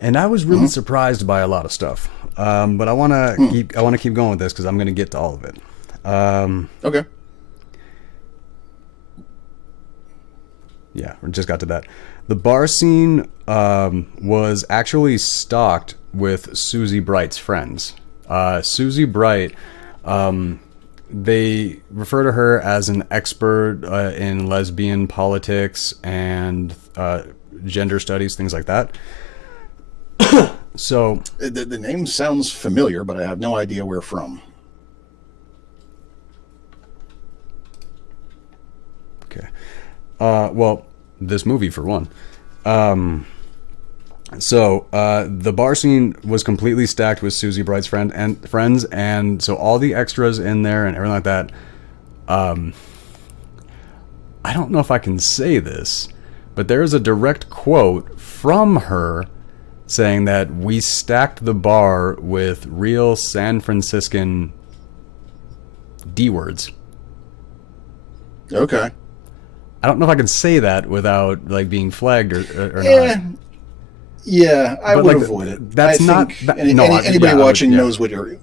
and I was really surprised by a lot of stuff. But I want to keep going with this because I'm going to get to all of it. Okay. Yeah, we just got to that. The bar scene was actually stocked with Susie Bright's friends. Susie Bright, they refer to her as an expert in lesbian politics and gender studies, things like that. So the name sounds familiar, but I have no idea where from. Okay. Well, this movie for one. So the bar scene was completely stacked with Susie Bright's friends, and so all the extras in there and everything like that. I don't know if I can say this, but there is a direct quote from her saying that we stacked the bar with real San Franciscan D words. Okay. I don't know if I can say that without like being flagged or not. Yeah, I would avoid it. That's not. Anybody watching knows what you're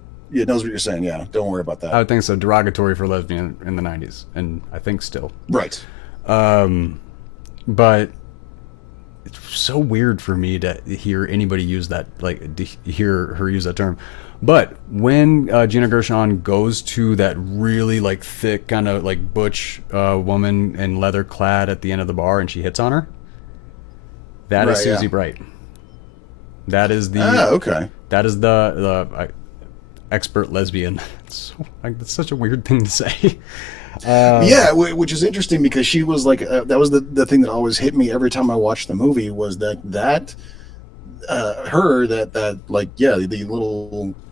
saying. Yeah, don't worry about that. I would think so. Derogatory for lesbian in the 90s, and I think still. Right. But it's so weird for me to hear anybody use that, like to hear her use that term. But when Gina Gershon goes to that really like thick kind of like butch woman in leather clad at the end of the bar and she hits on her, that is Susie Bright. That is the okay. That is the expert lesbian. It's such a weird thing to say. Which is interesting because she was like that was the thing that always hit me every time I watched the movie was the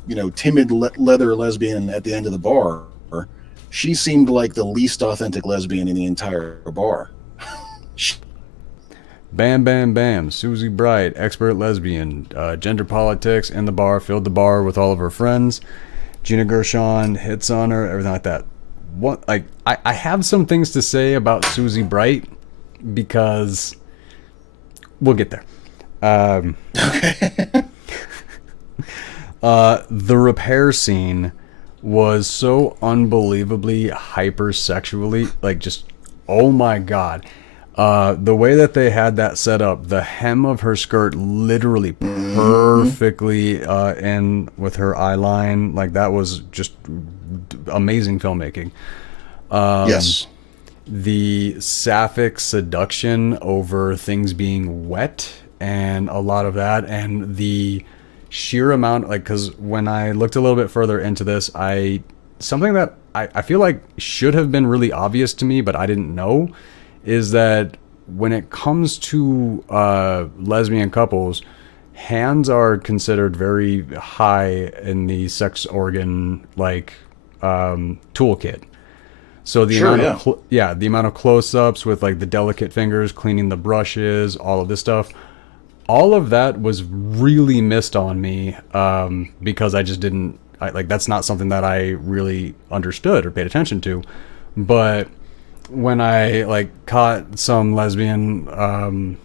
little timid leather lesbian at the end of the bar. She seemed like the least authentic lesbian in the entire bar. Bam, bam, bam. Susie Bright, expert lesbian, gender politics in the bar, filled the bar with all of her friends. Gina Gershon hits on her, everything like that. I have some things to say about Susie Bright because we'll get there. The repair scene was so unbelievably hypersexually, like just, oh my god. The way that they had that set up, the hem of her skirt literally perfectly in with her eye line, like that was just amazing filmmaking. Yes. The sapphic seduction over things being wet and a lot of that, and the sheer amount, like, because when I looked a little bit further into this, something that I feel like should have been really obvious to me, but I didn't know, is that when it comes to lesbian couples, hands are considered very high in the sex organ like toolkit. So the amount of close-ups with like the delicate fingers cleaning the brushes, all of this stuff, all of that was really missed on me because I just didn't that's not something that I really understood or paid attention to. But when I like caught some lesbian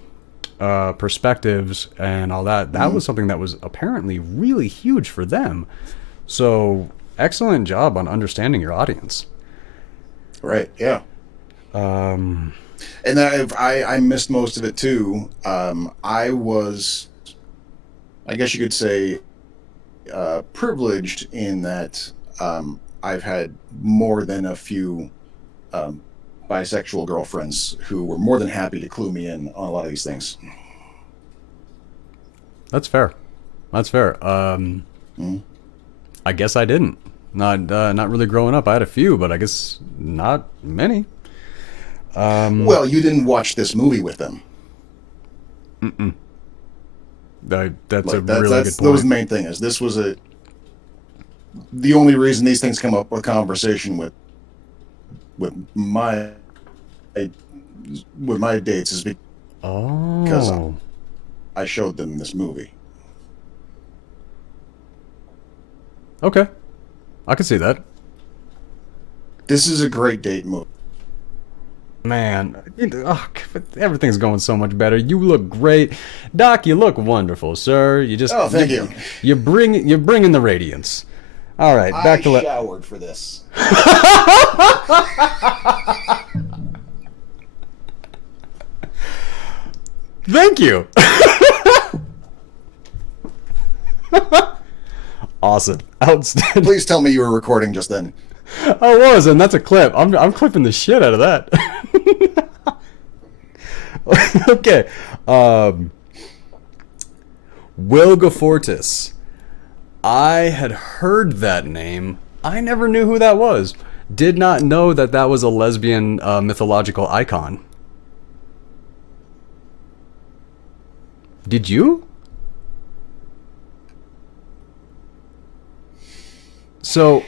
perspectives and all that. That was something that was apparently really huge for them. So excellent job on understanding your audience. Right. Yeah. And I missed most of it too. I was, I guess you could say, privileged in that I've had more than a few bisexual girlfriends who were more than happy to clue me in on a lot of these things. That's fair. That's fair. I guess I didn't. Not really growing up. I had a few, but I guess not many. Well, you didn't watch this movie with them. That's Like, a really good that point. was the main thing. Is this was the only reason these things come up with conversation with my dates is because I showed them this movie. Okay, I can see that. This is a great date movie. Man, everything's going so much better. You look great, Doc. You look wonderful, sir. You just Thank you. You're bringing the radiance. All right, back to showered for this. Thank you. Awesome, outstanding. Please tell me you were recording just then. I was, and that's a clip. I'm clipping the shit out of that. Okay. Wilgefortis. I had heard that name. I never knew who that was. Did not know that that was a lesbian mythological icon. Did you? So,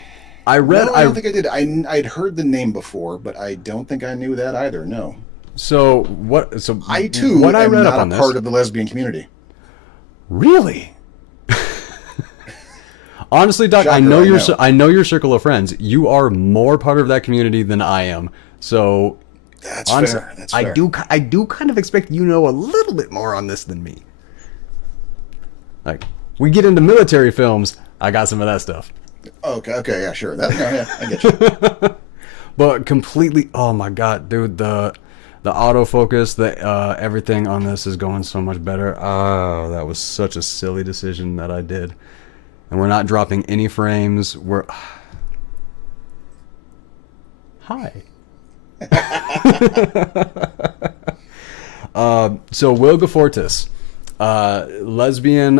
I read. No, I don't think I did. I'd heard the name before, but I don't think I knew that either. No. So what? So I too what I am read not up on a this. part of the lesbian community. Really? Honestly, Doc, Shocker, I know your circle of friends. You are more part of that community than I am. So That's honestly, fair. That's fair. I do kind of expect you know a little bit more on this than me. Like, we get into military films, I got some of that stuff. Okay, yeah, sure. Yeah, I get you. But completely, oh my god, dude, the autofocus, everything on this is going so much better. Oh, that was such a silly decision that I did. And we're not dropping any frames. We're hi. So Wilgefortis, lesbian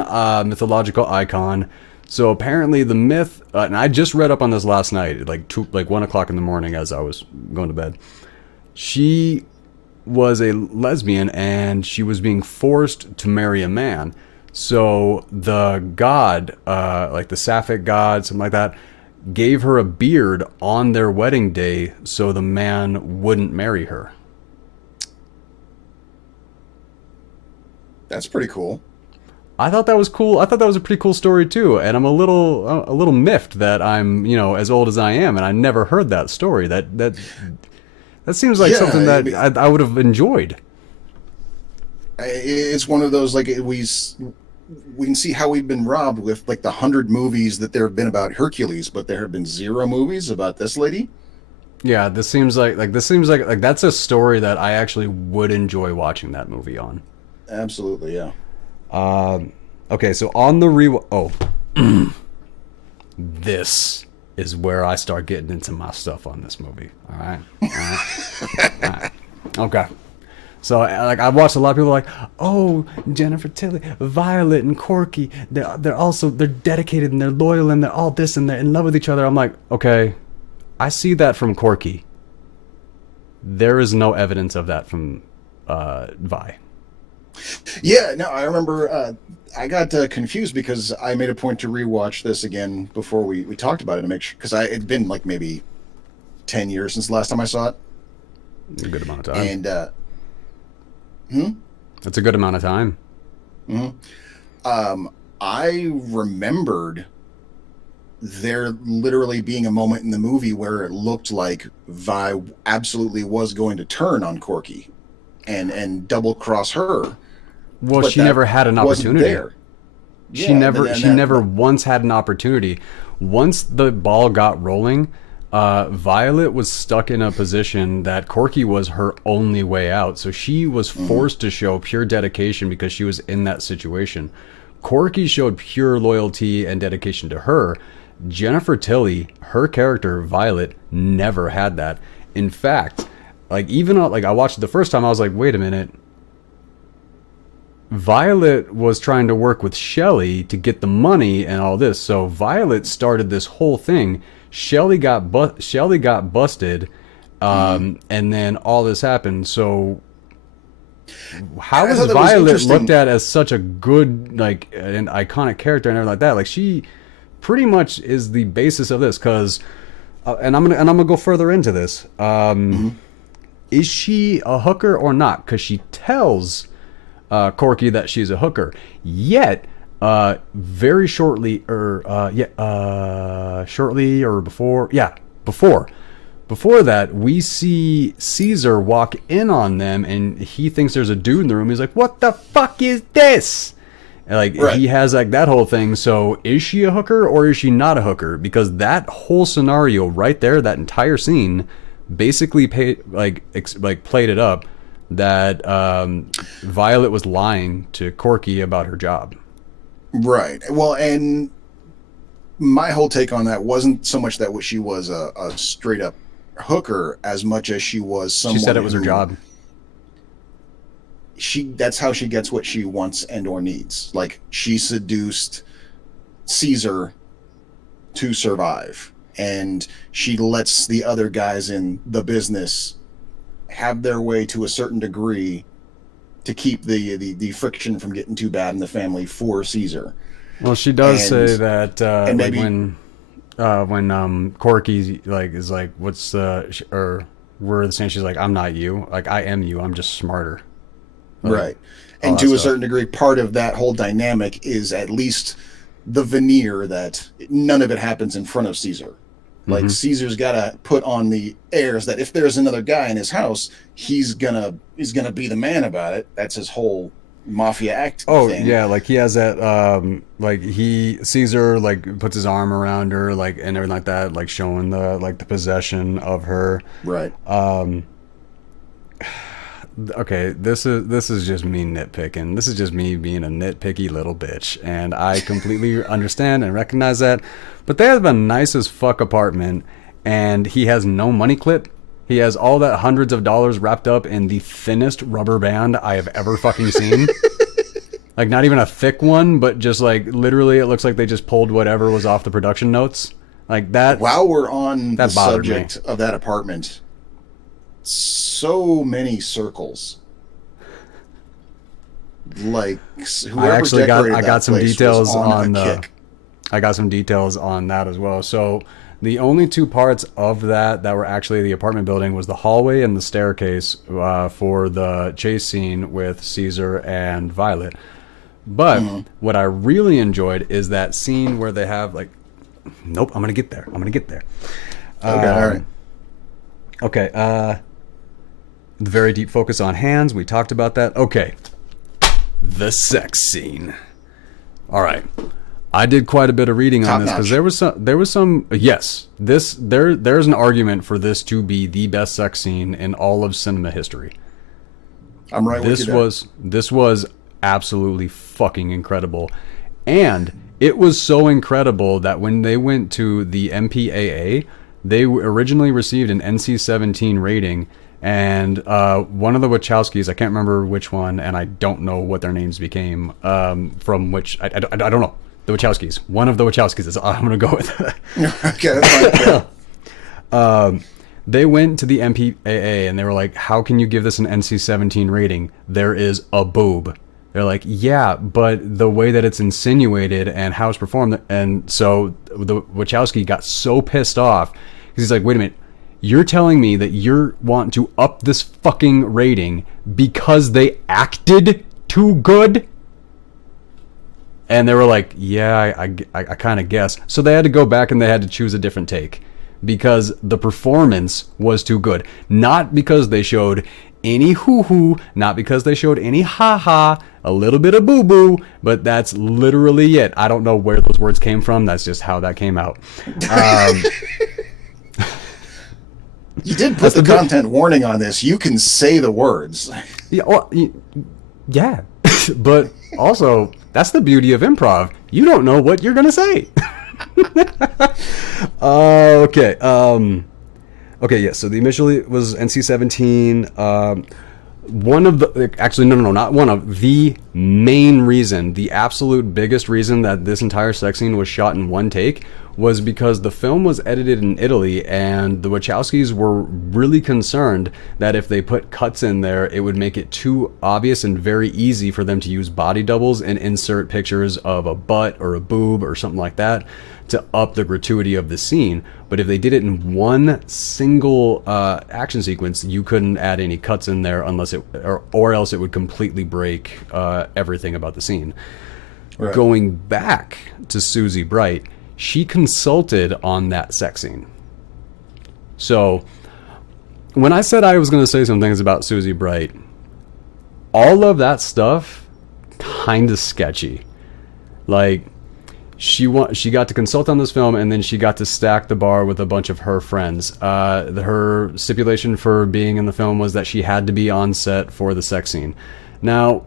mythological icon. So apparently the myth, and I just read up on this last night, like 1 o'clock in the morning as I was going to bed. She was a lesbian and she was being forced to marry a man. So the god, like the Sapphic god, something like that, gave her a beard on their wedding day so the man wouldn't marry her. That's pretty cool. I thought that was cool. I thought that was a pretty cool story too, and I'm a little miffed that I'm, as old as I am, and I never heard that story. That seems like something that I would have enjoyed. It's one of those, like, we can see how we've been robbed with, like, the 100 movies that there have been about Hercules, but there have been 0 movies about this lady. Yeah, this seems like that's a story that I actually would enjoy watching that movie on. Absolutely, yeah. Okay, so on the this is where I start getting into my stuff on this movie. All right. Okay. So, like, I've watched a lot of people like, oh, Jennifer Tilly, Violet, and Corky. They're dedicated and they're loyal and they're all this and they're in love with each other. I'm like, okay, I see that from Corky. There is no evidence of that from Vi. Yeah, no, I remember I got confused because I made a point to rewatch this again before we talked about it to make sure, because it'd been like maybe 10 years since the last time I saw it. A good amount of time. And That's a good amount of time. I remembered there literally being a moment in the movie where it looked like Vi absolutely was going to turn on Corky and double cross her. Well, but she that never had an wasn't opportunity. there. She never once had an opportunity. Once the ball got rolling, Violet was stuck in a position that Corky was her only way out. So she was forced to show pure dedication because she was in that situation. Corky showed pure loyalty and dedication to her. Jennifer Tilly, her character Violet, never had that. In fact, like even like I watched it the first time, I was like, wait a minute. Violet was trying to work with Shelly to get the money and all this. So Violet started this whole thing. Shelly got busted, and then all this happened. So how is Violet looked at as such a good, like, an iconic character and everything like that? Like, she pretty much is the basis of this. Because, and I'm gonna go further into this. Is she a hooker or not? Because she tells Corky that she's a hooker. Yet, very shortly, or before that, we see Caesar walk in on them, and he thinks there's a dude in the room. He's like, "What the fuck is this?" And like, he has like that whole thing. So, is she a hooker or is she not a hooker? Because that whole scenario right there, that entire scene, basically played it up that Violet was lying to Corky about her job. Right. Well, and my whole take on that wasn't so much that she was a straight up hooker as much as she was someone. She said it was her job. That's how she gets what she wants and or needs. Like, she seduced Caesar to survive, and she lets the other guys in the business have their way to a certain degree to keep the friction from getting too bad in the family for Caesar. Well, she does say that when Corky like is like, what's or we're saying, she's like, I'm not you, like I am you, I'm just smarter. Like, right. And to a certain degree, part of that whole dynamic is at least the veneer that none of it happens in front of Caesar. Like, Caesar's got to put on the airs that if there's another guy in his house, he's gonna be the man about it. That's his whole mafia act thing. Oh yeah, like he has that Caesar like puts his arm around her, like, and everything like that, like showing the possession of her. Right. Okay, this is just me nitpicking. This is just me being a nitpicky little bitch, and I completely understand and recognize that. But they have the nice as fuck apartment, and he has no money clip. He has all that hundreds of dollars wrapped up in the thinnest rubber band I have ever fucking seen. Like, not even a thick one, but just like literally, it looks like they just pulled whatever was off the production notes. Like that. While we're on the subject of that apartment, so many circles. Like, whoever I got some details on I got some details on that as well. So the only two parts of that were actually the apartment building was the hallway and the staircase for the chase scene with Caesar and Violet. But what I really enjoyed is that scene where they have like, nope, I'm gonna get there. Okay, all right. Okay, the very deep focus on hands. We talked about that. Okay, the sex scene. All right. I did quite a bit of reading on this because there was some yes, there's an argument for this to be the best sex scene in all of cinema history. I'm right with you. This was absolutely fucking incredible. And it was so incredible that when they went to the MPAA, they originally received an NC-17 rating, and one of the Wachowskis, I can't remember which one, and I don't know what their names became, from which I don't know. The Wachowskis. One of the Wachowskis is I'm going to go with. Okay, that's fine. They went to the MPAA and they were like, how can you give this an NC-17 rating? There is a boob. They're like, yeah, but the way that it's insinuated and how it's performed. And so the Wachowski got so pissed off because he's like, wait a minute. You're telling me that you want to up this fucking rating because they acted too good? And they were like, yeah, I kind of guess. So they had to go back and they had to choose a different take because the performance was too good. Not because they showed any hoo-hoo, not because they showed any ha-ha, a little bit of boo-boo, but that's literally it. I don't know where those words came from. That's just how that came out. You did put the content warning on this. You can say the words. Yeah, well, yeah. But also, that's the beauty of improv. You don't know what you're going to say. Okay. Okay, yeah, so the initially was NC-17. One of the, actually, no, not one of, the main reason, the absolute biggest reason that this entire sex scene was shot in one take was because the film was edited in Italy, and the Wachowskis were really concerned that if they put cuts in there, it would make it too obvious and very easy for them to use body doubles and insert pictures of a butt or a boob or something like that to up the gratuity of the scene. But if they did it in one single action sequence, you couldn't add any cuts in there unless it, or else it would completely break everything about the scene. Right. Going back to Susie Bright, she consulted on that sex scene. So when I said I was going to say some things about Susie Bright, all of that stuff kind of sketchy. Like, she got to consult on this film, and then she got to stack the bar with a bunch of her friends. Her stipulation for being in the film was that she had to be on set for the sex scene. Now,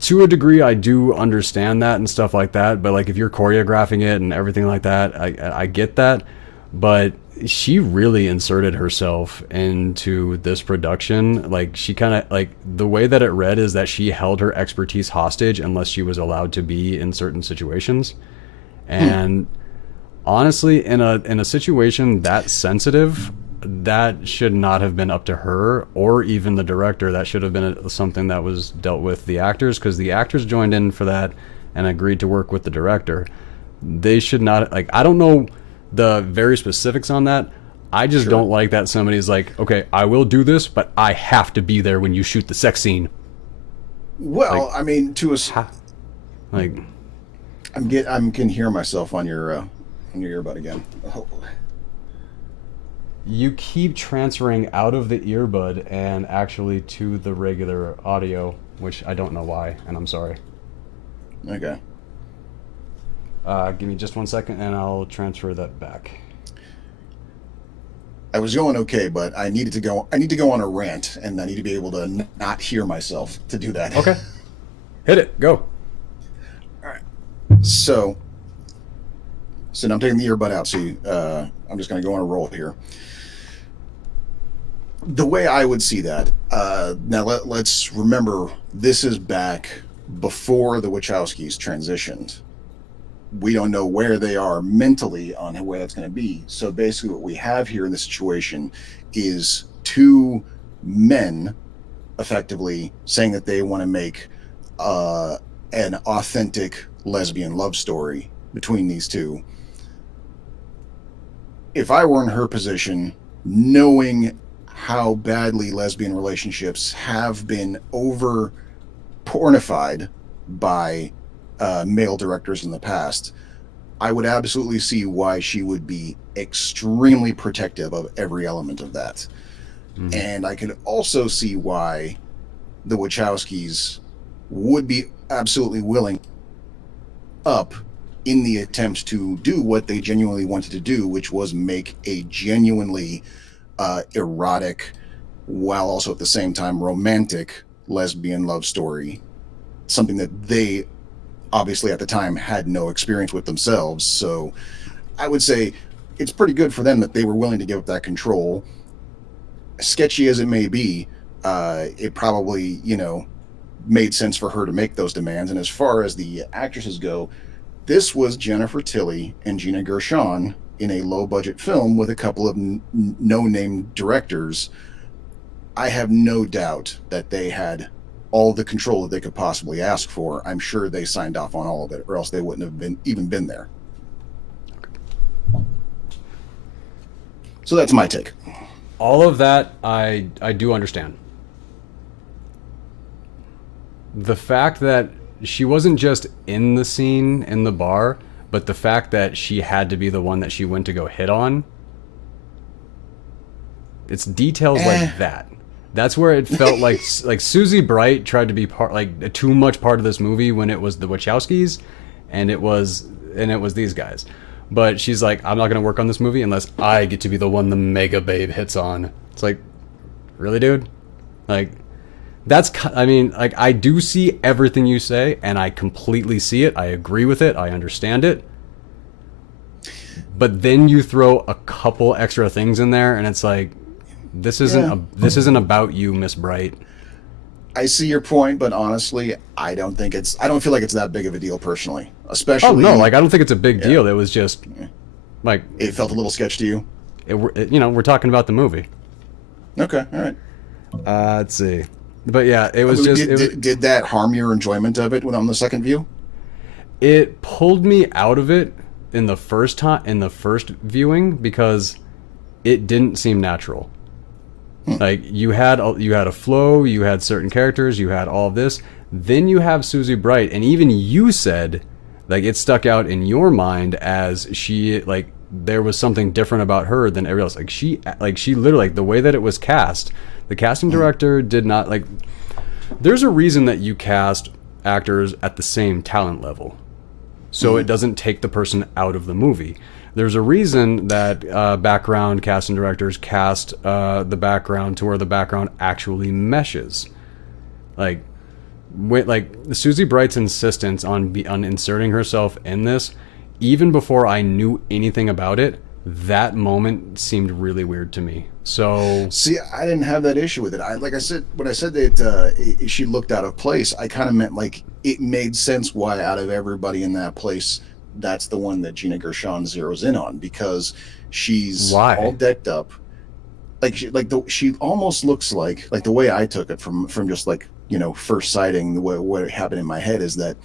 to a degree, I do understand that and stuff like that, but like if you're choreographing it and everything like that, I get that. But she really inserted herself into this production. Like, she kind of, like, the way that it read is that she held her expertise hostage unless she was allowed to be in certain situations. And honestly, in a situation that sensitive, that should not have been up to her or even the director. That should have been something that was dealt with the actors, because the actors joined in for that and agreed to work with the director. They should not, like, I don't know the very specifics on that. I just don't like that somebody's like, okay, I will do this, but I have to be there when you shoot the sex scene. Well, like, I mean, to us, like, I can hear myself on your earbud again. Oh. You keep transferring out of the earbud and actually to the regular audio, which I don't know why, and I'm sorry. Okay. Give me just 1 second, and I'll transfer that back. I was going okay, but I need to go on a rant, and I need to be able to not hear myself to do that. Okay. Hit it. Go. All right. So now I'm taking the earbud out, so I'm just going to go on a roll here. The way I would see that, now let's remember, this is back before the Wachowskis transitioned. We don't know where they are mentally on where that's going to be. So basically what we have here in this situation is two men effectively saying that they want to make an authentic lesbian love story between these two. If I were in her position, knowing how badly lesbian relationships have been over pornified by male directors in the past, I would absolutely see why she would be extremely protective of every element of that. Mm-hmm. And I could also see why the Wachowskis would be absolutely willing up in the attempt to do what they genuinely wanted to do, which was make a genuinely erotic, while also at the same time romantic lesbian love story, something that they obviously at the time had no experience with themselves. So I would say it's pretty good for them that they were willing to give up that control. Sketchy as it may be, it probably, made sense for her to make those demands. And as far as the actresses go, this was Jennifer Tilly and Gina Gershon in a low-budget film with a couple of no-name directors. I have no doubt that they had all the control that they could possibly ask for. I'm sure they signed off on all of it, or else they wouldn't have even been there. So that's my take. All of that I do understand. The fact that she wasn't just in the scene in the bar, but the fact that she had to be the one that she went to go hit on, it's details like that. That's where it felt like Susie Bright tried to be too much part of this movie when it was the Wachowskis, and it was these guys. But she's like, I'm not gonna work on this movie unless I get to be the one the mega babe hits on. It's like, really, dude? Like, I mean, like, I do see everything you say, and I completely see it. I agree with it. I understand it. But then you throw a couple extra things in there, and it's like, this isn't about you, Miss Bright. I see your point, but honestly, I don't feel like it's that big of a deal personally. Especially, oh no, like, I don't think it's a big deal. It was just like, it felt a little sketch to you. We're talking about the movie. Okay, all right. Let's see, but yeah, it was just. Did that harm your enjoyment of it when on the second view? It pulled me out of it in the first viewing because it didn't seem natural. Like, you had a flow, you had certain characters, you had all of this. Then you have Susie Bright, and even you said, like, it stuck out in your mind as she, like, there was something different about her than everybody else. Like, she literally, like, the way that it was cast, the casting director did not, like, there's a reason that you cast actors at the same talent level, so it doesn't take the person out of the movie. There's a reason that background casting directors cast the background to where the background actually meshes. Like Susie Bright's insistence on inserting herself in this, even before I knew anything about it, that moment seemed really weird to me. So see, I didn't have that issue with it. When I said that she looked out of place, I kind of meant like it made sense why out of everybody in that place, that's the one that Gina Gershon zeroes in on, because she's all decked up. She almost looks like the way I took it from just like, first sighting, the way what happened in my head is that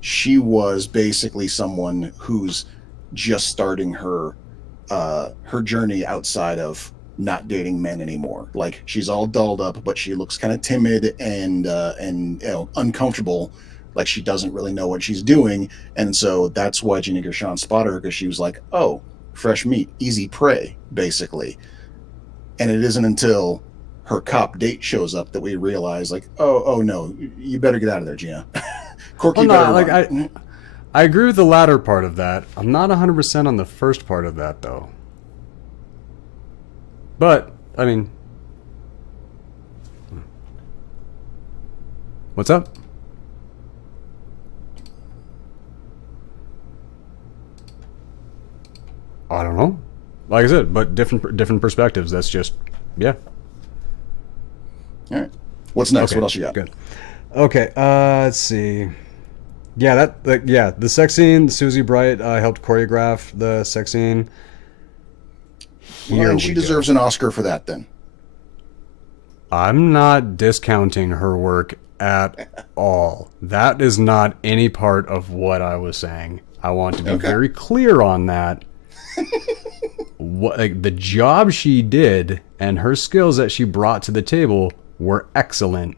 she was basically someone who's just starting her journey outside of not dating men anymore. Like, she's all dolled up, but she looks kind of timid and uncomfortable. Like, she doesn't really know what she's doing, and so that's why Gina Gershon spotted her, because she was like, oh, fresh meat, easy prey, basically. And it isn't until her cop date shows up that we realize, like, oh no, you better get out of there, Gina. Corky better run. I agree with the latter part of that. I'm not 100% on the first part of that, though. But, I mean, what's up? I don't know. Like I said, but different perspectives. That's just, yeah. All right. What's next? Okay, what else you got? Good. Okay. Let's see. Yeah, the sex scene. Susie Bright helped choreograph the sex scene. And she deserves an Oscar for that, then. I'm not discounting her work at all. That is not any part of what I was saying. I want to be very clear on that. The job she did and her skills that she brought to the table were excellent.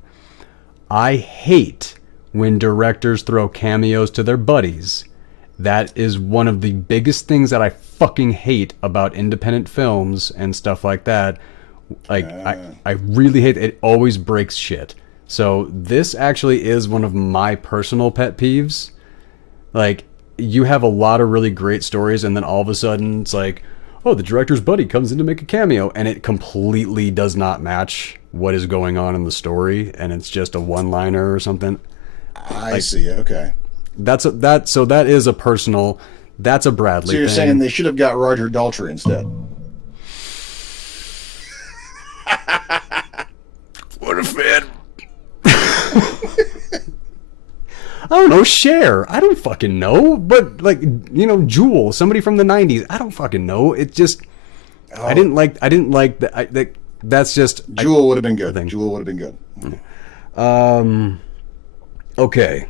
I hate when directors throw cameos to their buddies. That is one of the biggest things that I fucking hate about independent films and stuff like that. Like, I really hate it. It always breaks shit. So this actually is one of my personal pet peeves. Like, you have a lot of really great stories, and then all of a sudden it's like, oh, the director's buddy comes in to make a cameo, and it completely does not match what is going on in the story, and it's just a one-liner or something. I see. Okay. So that is a personal. That's a Bradley. So you're thing. saying they should have got Roger Daltrey instead? What a fan. I don't know, Cher. I don't fucking know. But, like, Jewel, somebody from the 90s. I don't fucking know. It just... Oh. I didn't like that. That's just... Jewel would have been good. Jewel would have been good. Okay.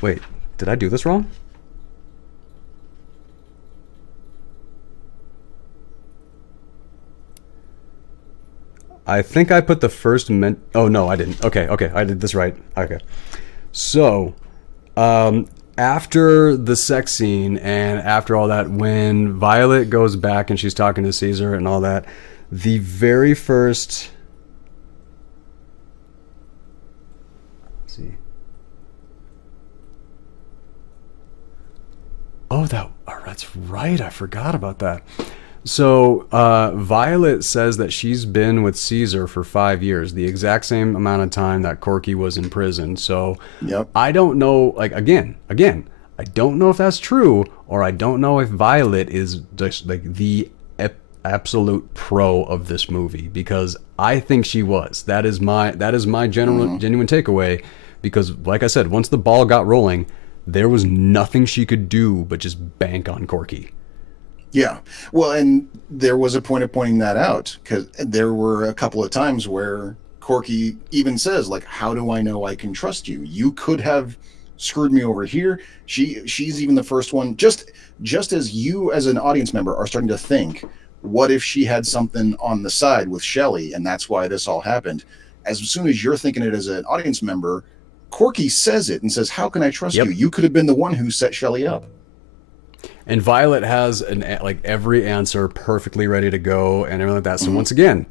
Wait, did I do this wrong? I think I put the first oh no, I didn't. Okay, I did this right. Okay. So, after the sex scene and after all that, when Violet goes back and she's talking to Caesar and all that, The very first... Let's see. Oh, that's right. I forgot about that. So Violet says that she's been with Caesar for 5 years, the exact same amount of time that Corky was in prison. So Yep. I don't know, like, again, I don't know if that's true, or I don't know if Violet is just like the absolute pro of this movie, because I think she was. That is my genuine takeaway, because like I said, once the ball got rolling, there was nothing she could do but just bank on Corky. Yeah. Well, and there was a point of pointing that out, because there were a couple of times where Corky even says, like, how do I know I can trust you? You could have screwed me over here. She's even the first one, just as you as an audience member are starting to think, what if she had something on the side with Shelley, and that's why this all happened? As soon as you're thinking it as an audience member, Corky says it and says, how can I trust you? You could have been the one who set Shelley up. And Violet has every answer perfectly ready to go and everything like that. So once again,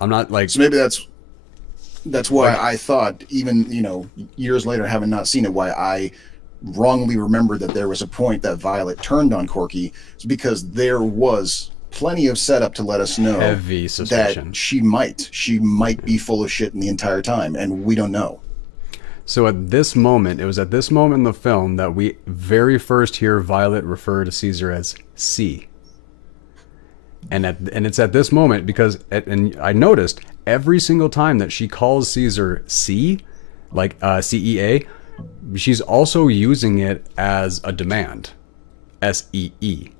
I'm not like... So maybe that's why I thought, even, years later, having not seen it, why I wrongly remembered that there was a point that Violet turned on Corky, is because there was plenty of setup to let us know heavy suspicion that she might be full of shit in the entire time, and we don't know. So it was at this moment in the film that we very first hear Violet refer to Caesar as C. And it's at this moment because and I noticed every single time that she calls Caesar C, like CEA, she's also using it as a demand, SEE.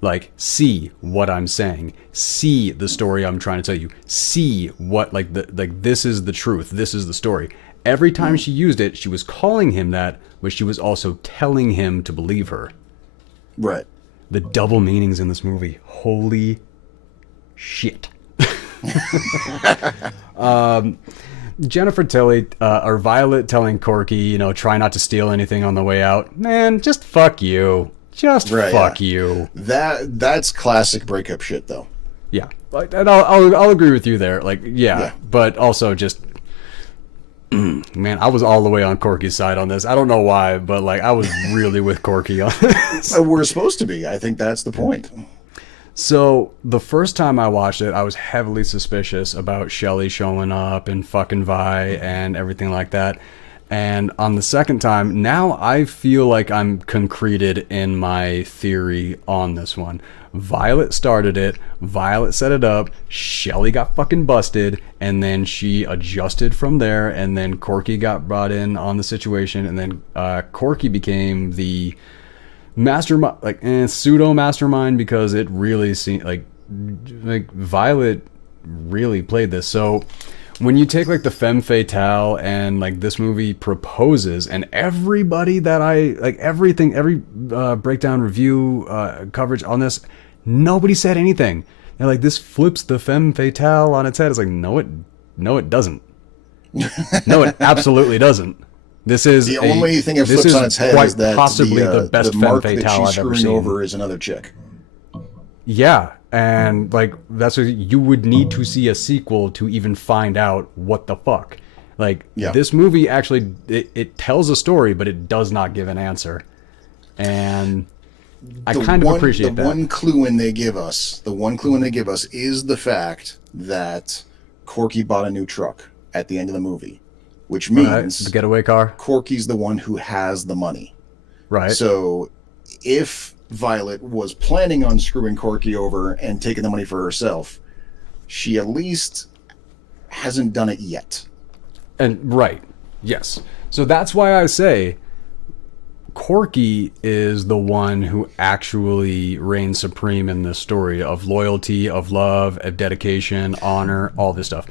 Like, see what I'm saying, see the story I'm trying to tell you, see what this is the truth, this is the story. Every time she used it, she was calling him that, but she was also telling him to believe her. Right. The double meanings in this movie. Holy shit. Jennifer Tilly, or Violet telling Corky, try not to steal anything on the way out. Man, just fuck you. Just fuck you. That's classic breakup shit, though. Yeah. And I'll agree with you there. Yeah. But also just... Man, I was all the way on Corky's side on this. I don't know why, but I was really with Corky on this. We're supposed to be. I think that's the point. So the first time I watched it, I was heavily suspicious about Shelley showing up and fucking Vi and everything like that. And on the second time, now I feel like I'm concreted in my theory on this one. Violet started it, Violet set it up, Shelley got fucking busted, and then she adjusted from there, and then Corky got brought in on the situation, and then Corky became the mastermind, pseudo mastermind, because it really seemed like Violet really played this. So when you take the femme fatale and this movie proposes, and everybody that every breakdown review coverage on this, nobody said anything. They're like, this flips the femme fatale on its head. It's like, no it doesn't. No, it absolutely doesn't. This is the only thing it flips on its head is that possibly the best femme fatale I've ever seen. Over is another chick. Yeah. And that's what you would need to see a sequel to even find out what the fuck. This movie actually it tells a story, but it does not give an answer. And I kind of appreciate that. The one clue in they give us is the fact that Corky bought a new truck at the end of the movie, which means the getaway car. Corky's the one who has the money. Right. So if Violet was planning on screwing Corky over and taking the money for herself, she at least hasn't done it yet. And right. Yes. So that's why I say Corky is the one who actually reigns supreme in this story of loyalty, of love, of dedication, honor, all this stuff.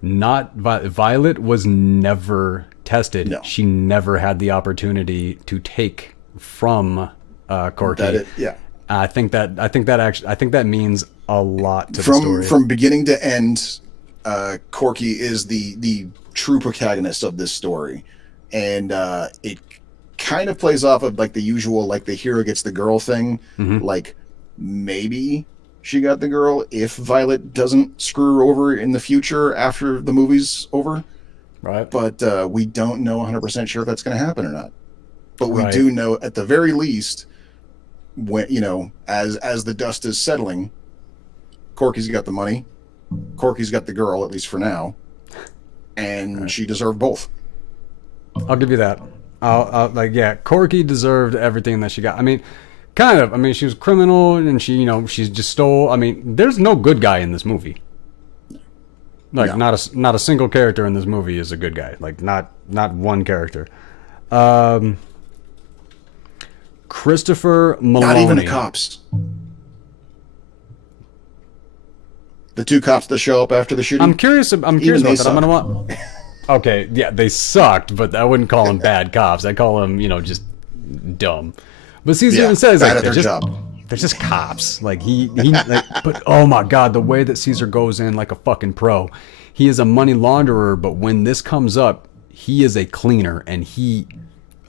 Not Violet was never tested. No. She never had the opportunity to take from Corky. I think that means a lot to the story. From beginning to end, Corky is the true protagonist of this story, and it kind of plays off of the usual the hero gets the girl thing. Mm-hmm. Maybe she got the girl if Violet doesn't screw her over in the future after the movie's over. Right. But we don't know 100% sure if that's going to happen or not. But we Right. do know, at the very least, when as the dust is settling, Corky's got the money, Corky's got the girl, at least for now, and she deserved both. I'll give you that. Yeah, Corky deserved everything that she got. I mean, kind of. I mean, she was criminal, and she just stole. I mean, there's no good guy in this movie. Like, No. not a single character in this movie is a good guy. Like, not one character. Christopher Meloni. Not even the cops. The two cops that show up after the shooting. I'm curious about that. I'm gonna want. Okay, yeah, they sucked, but I wouldn't call them bad cops. I'd call them, just dumb. But Caesar even says bad like at their job. they're just cops. Like he like, but oh my god, the way that Caesar goes in like a fucking pro. He is a money launderer, but when this comes up, he is a cleaner, and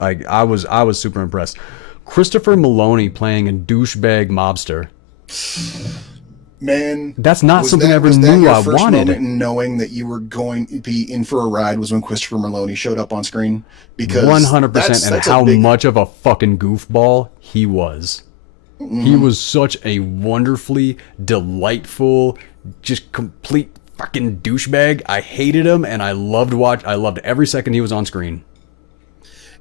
I was super impressed. Christopher Meloni playing a douchebag mobster. Man, that's not something I ever knew I wanted. Moment knowing that you were going to be in for a ride was when Christopher Meloni showed up on screen, because 100%, and how much of a fucking goofball he was. He was such a wonderfully delightful, just complete fucking douchebag. I hated him, and I loved every second he was on screen.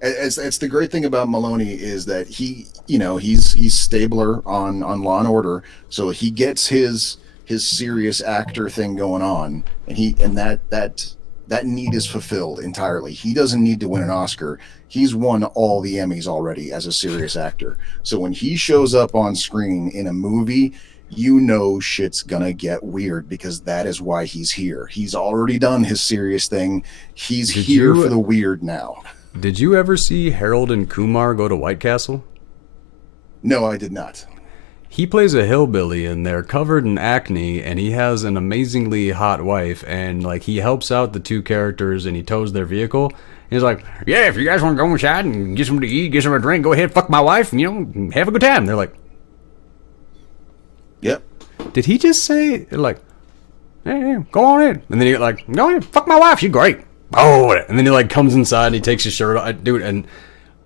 It's the great thing about Meloni is that he's Stabler on Law and Order, so he gets his serious actor thing going on, and that need is fulfilled entirely. He doesn't need to win an Oscar. He's won all the Emmys already as a serious actor. So when he shows up on screen in a movie, shit's gonna get weird, because that is why he's here. He's already done his serious thing. He's here for the weird now. Did you ever see Harold and Kumar Go to White Castle? No, I did not. He plays a hillbilly, and they're covered in acne, and he has an amazingly hot wife, and like he helps out the two characters, and he tows their vehicle. And he's like, yeah, if you guys want to go inside and get something to eat, get something to drink, go ahead, fuck my wife, and have a good time. They're like, yep. Did he just say, like, hey, go on in? And then he like, go ahead, fuck my wife, she's great. Oh, and then he like comes inside and he takes his shirt off, dude. And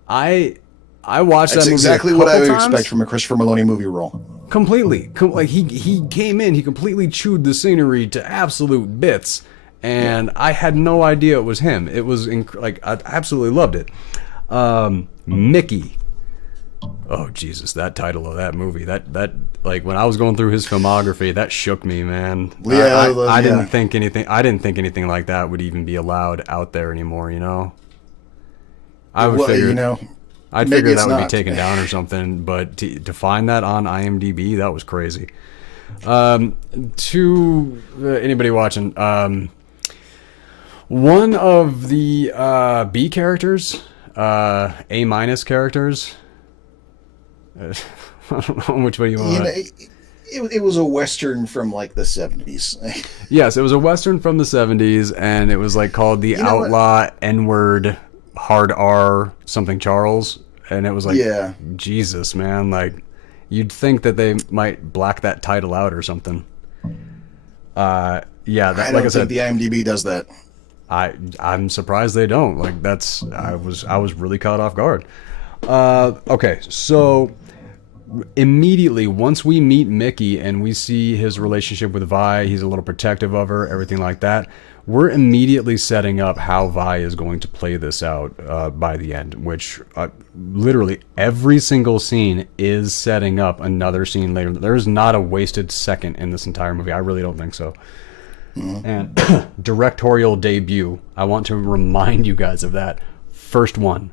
I watched that movie. That's exactly what I would expect from a Christopher Meloni movie role. Completely, like he came in, he completely chewed the scenery to absolute bits, and I had no idea it was him. It was I absolutely loved it. Mickey. Oh Jesus, that title of that movie, that like when I was going through his filmography, that shook me, man. Yeah, I didn't think anything like that would even be allowed out there anymore. I would figure, I'd figure that would be taken down or something, but to find that on IMDb, that was crazy. To anybody watching, one of the B characters, A- characters. I don't know which way you want. It was a Western from like the 70s. Yes, it was a Western from the 70s, and it was like called the Outlaw N-word Hard R something Charles, and it was like, Jesus, man, like you'd think that they might black that title out or something. I don't think the IMDb does that. I'm surprised they don't. Like I was really caught off guard. Okay, so immediately once we meet Mickey and we see his relationship with Vi, he's a little protective of her, everything like that. We're immediately setting up how Vi is going to play this out by the end, which literally every single scene is setting up another scene later. There's not a wasted second in this entire movie. I really don't think so. And directorial debut, I want to remind you guys of that. First one.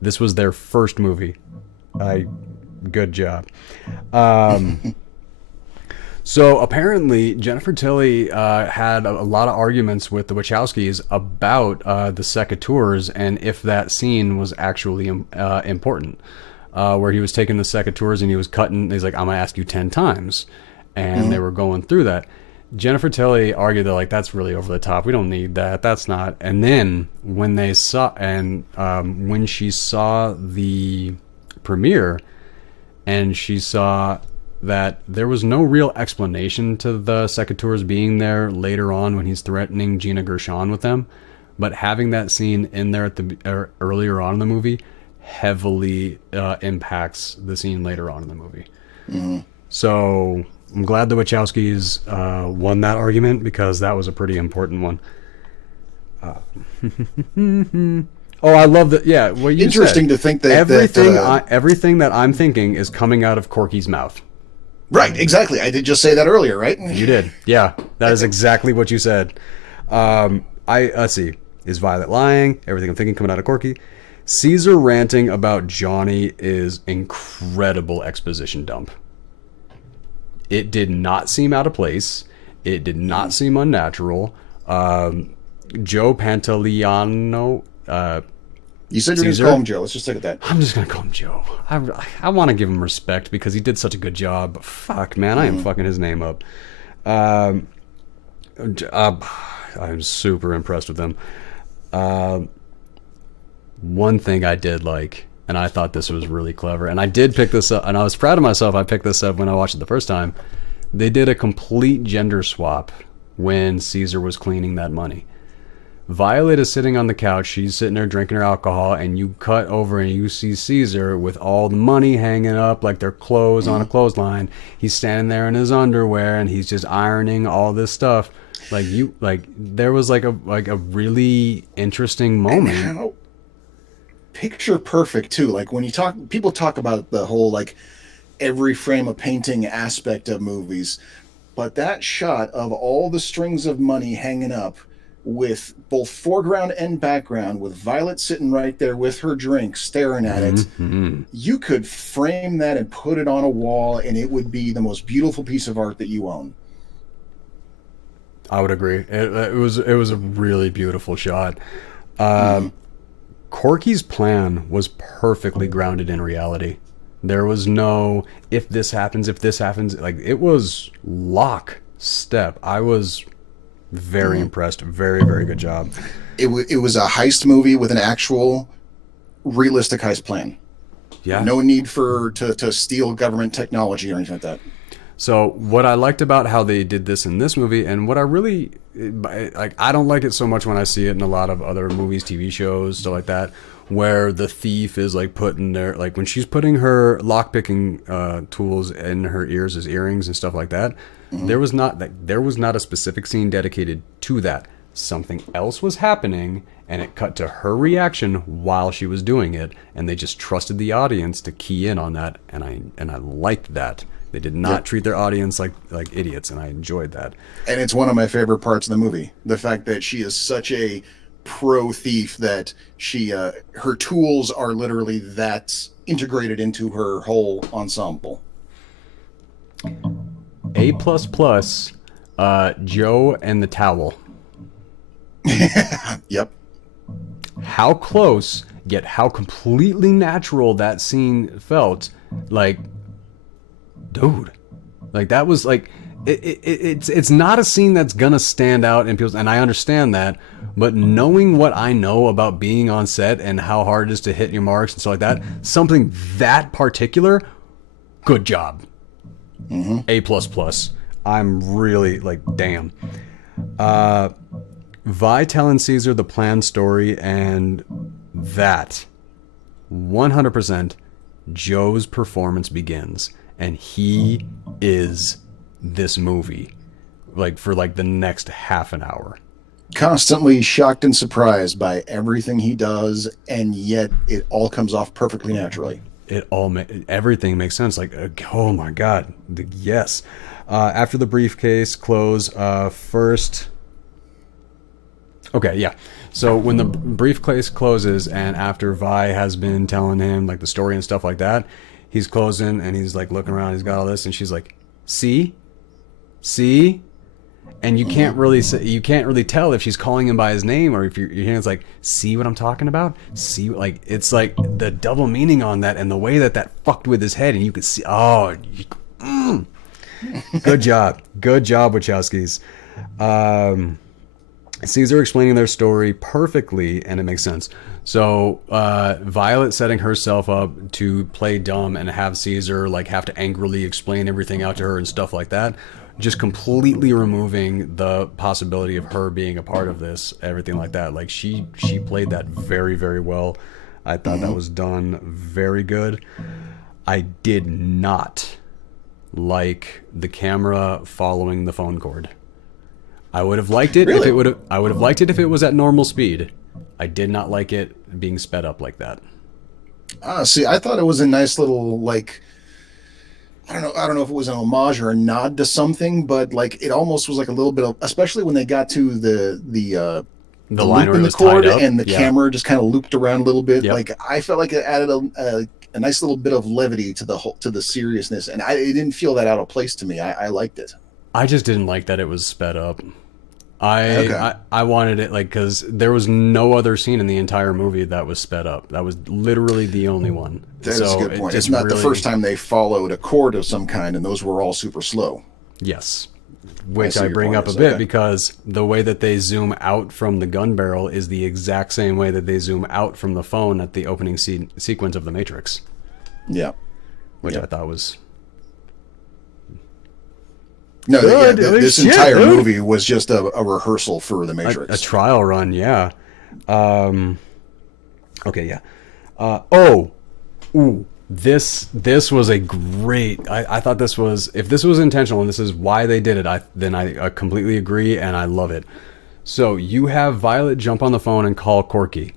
This was their first movie. Good job. So apparently Jennifer Tilly had a lot of arguments with the Wachowskis about the secateurs and if that scene was actually important. Where he was taking the secateurs and he was cutting. He's like, I'm gonna ask you 10 times, and they were going through that. Jennifer Tilly argued that like that's really over the top. We don't need that. That's not. And then when they saw when she saw the premiere and she saw that there was no real explanation to the secateurs being there later on when he's threatening Gina Gershon with them. But having that scene in there earlier on in the movie heavily impacts the scene later on in the movie. Mm-hmm. So I'm glad the Wachowskis won that argument, because that was a pretty important one. Oh, I love that. Yeah, what you Interesting said. to think that everything that I'm thinking is coming out of Corky's mouth. Right, exactly. I did just say that earlier, right? You did. Yeah, that is exactly what you said. Let's see. Is Violet lying? Everything I'm thinking coming out of Corky. Caesar ranting about Johnny is incredible exposition dump. It did not seem out of place. It did not seem unnatural. Joe Pantoliano. You said you were going to call him Joe. Let's just stick with that. I'm just going to call him Joe. I want to give him respect because he did such a good job. But fuck, man, I am fucking his name up. I'm super impressed with him. One thing I did like, and I thought this was really clever, and I did pick this up, and I was proud of myself. I picked this up when I watched it the first time. They did a complete gender swap when Caesar was cleaning that money. Violet is sitting on the couch. She's sitting there drinking her alcohol, and you cut over and you see Caesar with all the money hanging up like their clothes on a clothesline. He's standing there in his underwear, and he's just ironing all this stuff. There was a really interesting moment. Picture perfect too. Like when people talk about the whole every frame of painting aspect of movies, but that shot of all the strings of money hanging up with both foreground and background, with Violet sitting right there with her drink staring at it, you could frame that and put it on a wall, and it would be the most beautiful piece of art that you own. I would agree. It was a really beautiful shot. Corky's plan was perfectly grounded in reality. There was no if this happens. It was lockstep. I was very impressed. Very, very good job. It was a heist movie with an actual realistic heist plan. Yeah. No need to steal government technology or anything like that. So what I liked about how they did this in this movie, and what I really I don't like it so much when I see it in a lot of other movies, TV shows, stuff like that, where the thief is putting their when she's putting her lockpicking tools in her ears as earrings and stuff like that. There was not a specific scene dedicated to that. Something else was happening, and it cut to her reaction while she was doing it, and they just trusted the audience to key in on that, and I liked that. They did not treat their audience like idiots, and I enjoyed that. And it's one of my favorite parts of the movie. The fact that she is such a pro thief that she her tools are literally that integrated into her whole ensemble. A++, Joe and the towel. Yep. How close, yet how completely natural that scene felt. Dude, that was it's not a scene that's gonna stand out in people's, and I understand that, but knowing what I know about being on set and how hard it is to hit your marks and stuff like that, something that particular, good job. A++. I'm really damn. Vi telling Caesar the planned story, and that 100% Joe's performance begins. And he is this movie, for the next half an hour. Constantly shocked and surprised by everything he does, and yet it all comes off perfectly naturally. Everything makes sense. Oh my God, yes. After the briefcase close, first. Okay, yeah. So when the briefcase closes, and after Vi has been telling him the story and stuff like that, he's closing and he's looking around. He's got all this, and she's like, "See, and you can't really tell if she's calling him by his name or if your hand's see what I'm talking about. See, it's the double meaning on that, and the way that fucked with his head, and you could see. Good job, Wachowskis. Caesar explaining their story perfectly, and it makes sense. So Violet setting herself up to play dumb and have Caesar like have to angrily explain everything out to her and stuff like that, just completely removing the possibility of her being a part of this, everything like that. Like she played that very, very well. I thought that was done very good. I did not like the camera following the phone cord. I would have liked it if it would have. I would have liked it if it was at normal speed. I did not like it being sped up like that. See, I thought it was a nice little like. I don't know if it was an homage or a nod to something, but like it almost was like a little bit of, especially when they got to the line loop in the cord and the camera just kind of looped around a little bit. Yep. Like I felt like it added a nice little bit of levity to the seriousness, and it didn't feel that out of place to me. I liked it. I just didn't like that it was sped up. I wanted it like, because there was no other scene in the entire movie that was sped up. That was literally the only one. That's a good point. It's not really the first time they followed a chord of some kind, and those were all super slow. Yes. Which I bring up a bit because the way that they zoom out from the gun barrel is the exact same way that they zoom out from the phone at the opening sequence of The Matrix. Yeah. Which I thought was... No, this entire movie was just a rehearsal for The Matrix. A trial run, yeah. Okay, yeah. This was a great... I thought this was... If this was intentional and this is why they did it, then I completely agree and I love it. So you have Violet jump on the phone and call Corky,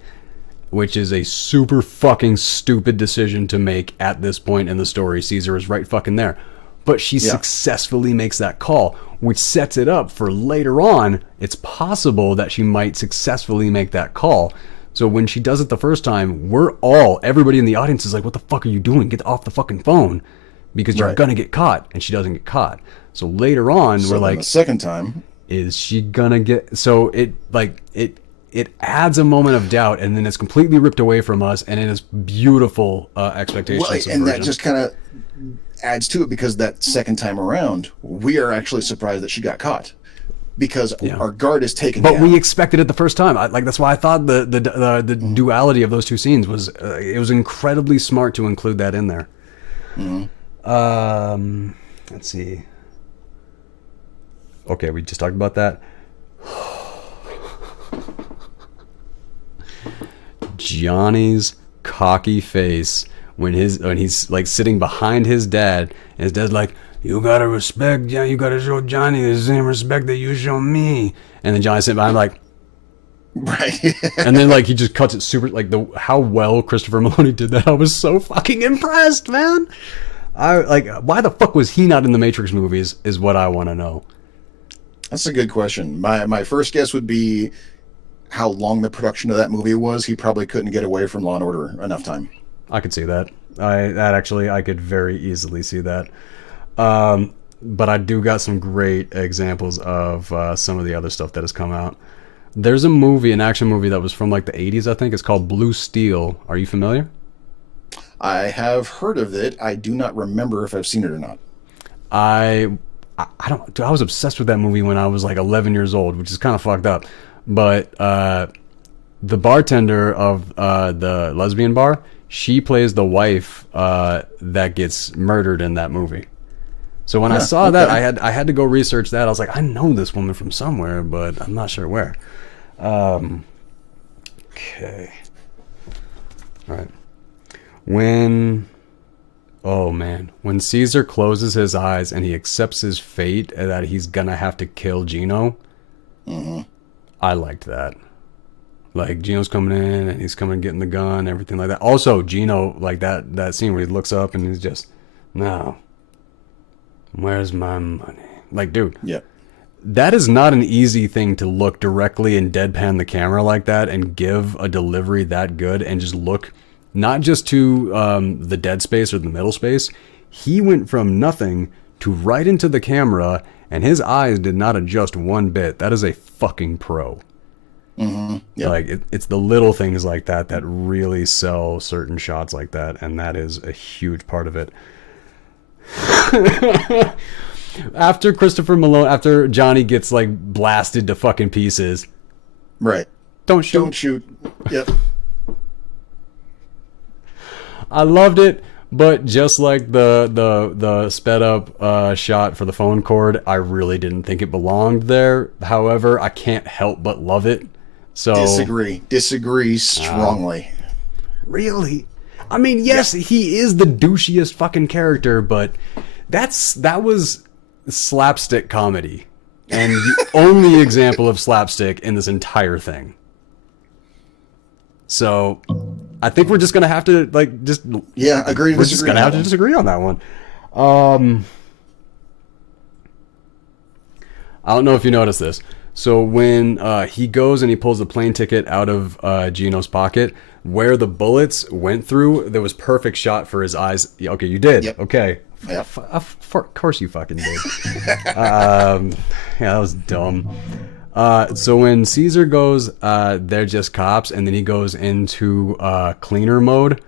which is a super fucking stupid decision to make at this point in the story. Caesar is right fucking there. But she successfully makes that call, which sets it up for later on. It's possible that she might successfully make that call. So when she does it the first time, everybody in the audience is like, what the fuck are you doing? Get off the fucking phone, because you're going to get caught. And she doesn't get caught. So later on, we're like, the second time, is she gonna get... So it adds a moment of doubt, and then it's completely ripped away from us, and it is beautiful expectation. Well, and that just kind of adds to it, because that second time around, we are actually surprised that she got caught, because our guard is taken down. But we expected it the first time. That's why I thought the duality of those two scenes was it was incredibly smart to include that in there. Let's see. Okay, we just talked about that. Johnny's cocky face when he's like sitting behind his dad, and his dad's like, you gotta respect, you gotta show Johnny the same respect that you show me. And then Johnny's sitting behind like, right. And then like he just cuts it super, like how well Christopher Meloni did that. I was so fucking impressed, man. Why the fuck was he not in the Matrix movies is what I want to know. That's a good question. My first guess would be how long the production of that movie was. He probably couldn't get away from Law and Order enough time. I could see that. I could very easily see that. But I do got some great examples of some of the other stuff that has come out. There's an action movie that was from like the 80s, I think. It's called Blue Steel. Are you familiar? I have heard of it. I do not remember if I've seen it or not. I was obsessed with that movie when I was like 11 years old, which is kind of fucked up. But the bartender of the lesbian bar, she plays the wife that gets murdered in that movie. So when I saw that, I had to go research that. I was like, I know this woman from somewhere, but I'm not sure where. Okay. All right. When Caesar closes his eyes and he accepts his fate that he's gonna have to kill Gino, I liked that. Like, Gino's coming in and he's coming getting the gun, everything like that. Also, Gino, like that scene where he looks up and he's just, no, where's my money? Like, dude, that is not an easy thing to look directly and deadpan the camera like that and give a delivery that good and just look not just to the dead space or the middle space. He went from nothing to right into the camera, and his eyes did not adjust one bit. That is a fucking pro. Like it's the little things like that that really sell certain shots like that, and that is a huge part of it. After Johnny gets like blasted to fucking pieces, Right. Don't shoot. Don't shoot. Yep. I loved it, but just like the sped up shot for the phone cord, I really didn't think it belonged there. However, I can't help but love it. So Disagree strongly. Really? I mean, yes, he is the douchiest fucking character, but that was slapstick comedy. And the only example of slapstick in this entire thing. So I think we're just gonna have to agree. We're just gonna have to disagree on that one. I don't know if you noticed this. So when he goes and he pulls the plane ticket out of Gino's pocket, where the bullets went through, there was perfect shot for his eyes. Okay, you did. Yep. Okay. Yep. Of course you fucking did. Yeah, that was dumb. So when Caesar goes, they're just cops, and then he goes into cleaner mode.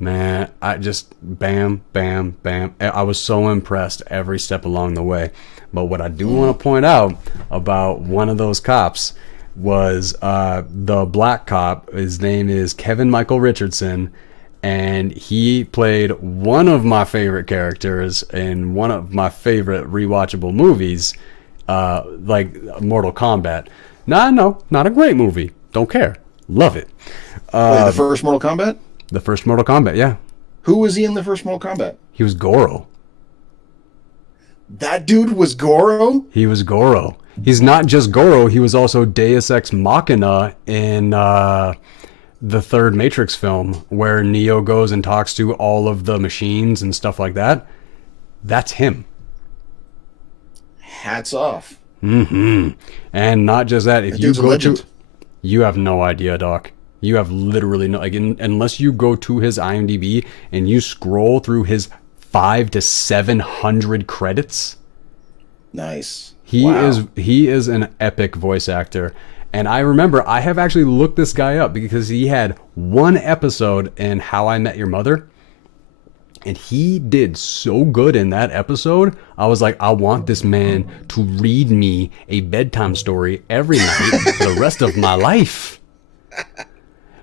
Man, I just bam, bam, bam. I was so impressed every step along the way. But what I do want to point out about one of those cops was the black cop. His name is Kevin Michael Richardson, and he played one of my favorite characters in one of my favorite rewatchable movies, like Mortal Kombat. No, not a great movie. Don't care. Love it. Wait, the first Mortal Kombat? The first Mortal Kombat, yeah. Who was he in the first Mortal Kombat? He was Goro. That dude was Goro? He was Goro. He's not just Goro, he was also Deus Ex Machina in the third Matrix film, where Neo goes and talks to all of the machines and stuff like that. That's him. Hats off. Mm-hmm. And not just that, if Dude's you a go legend. to... You have no idea, Doc. You have literally no... unless you go to his IMDb and you scroll through his 500 to 700 credits... Nice. He is an epic voice actor. And I remember I have actually looked this guy up because he had one episode in How I Met Your Mother. And he did so good in that episode. I was like, I want this man to read me a bedtime story every night for the rest of my life.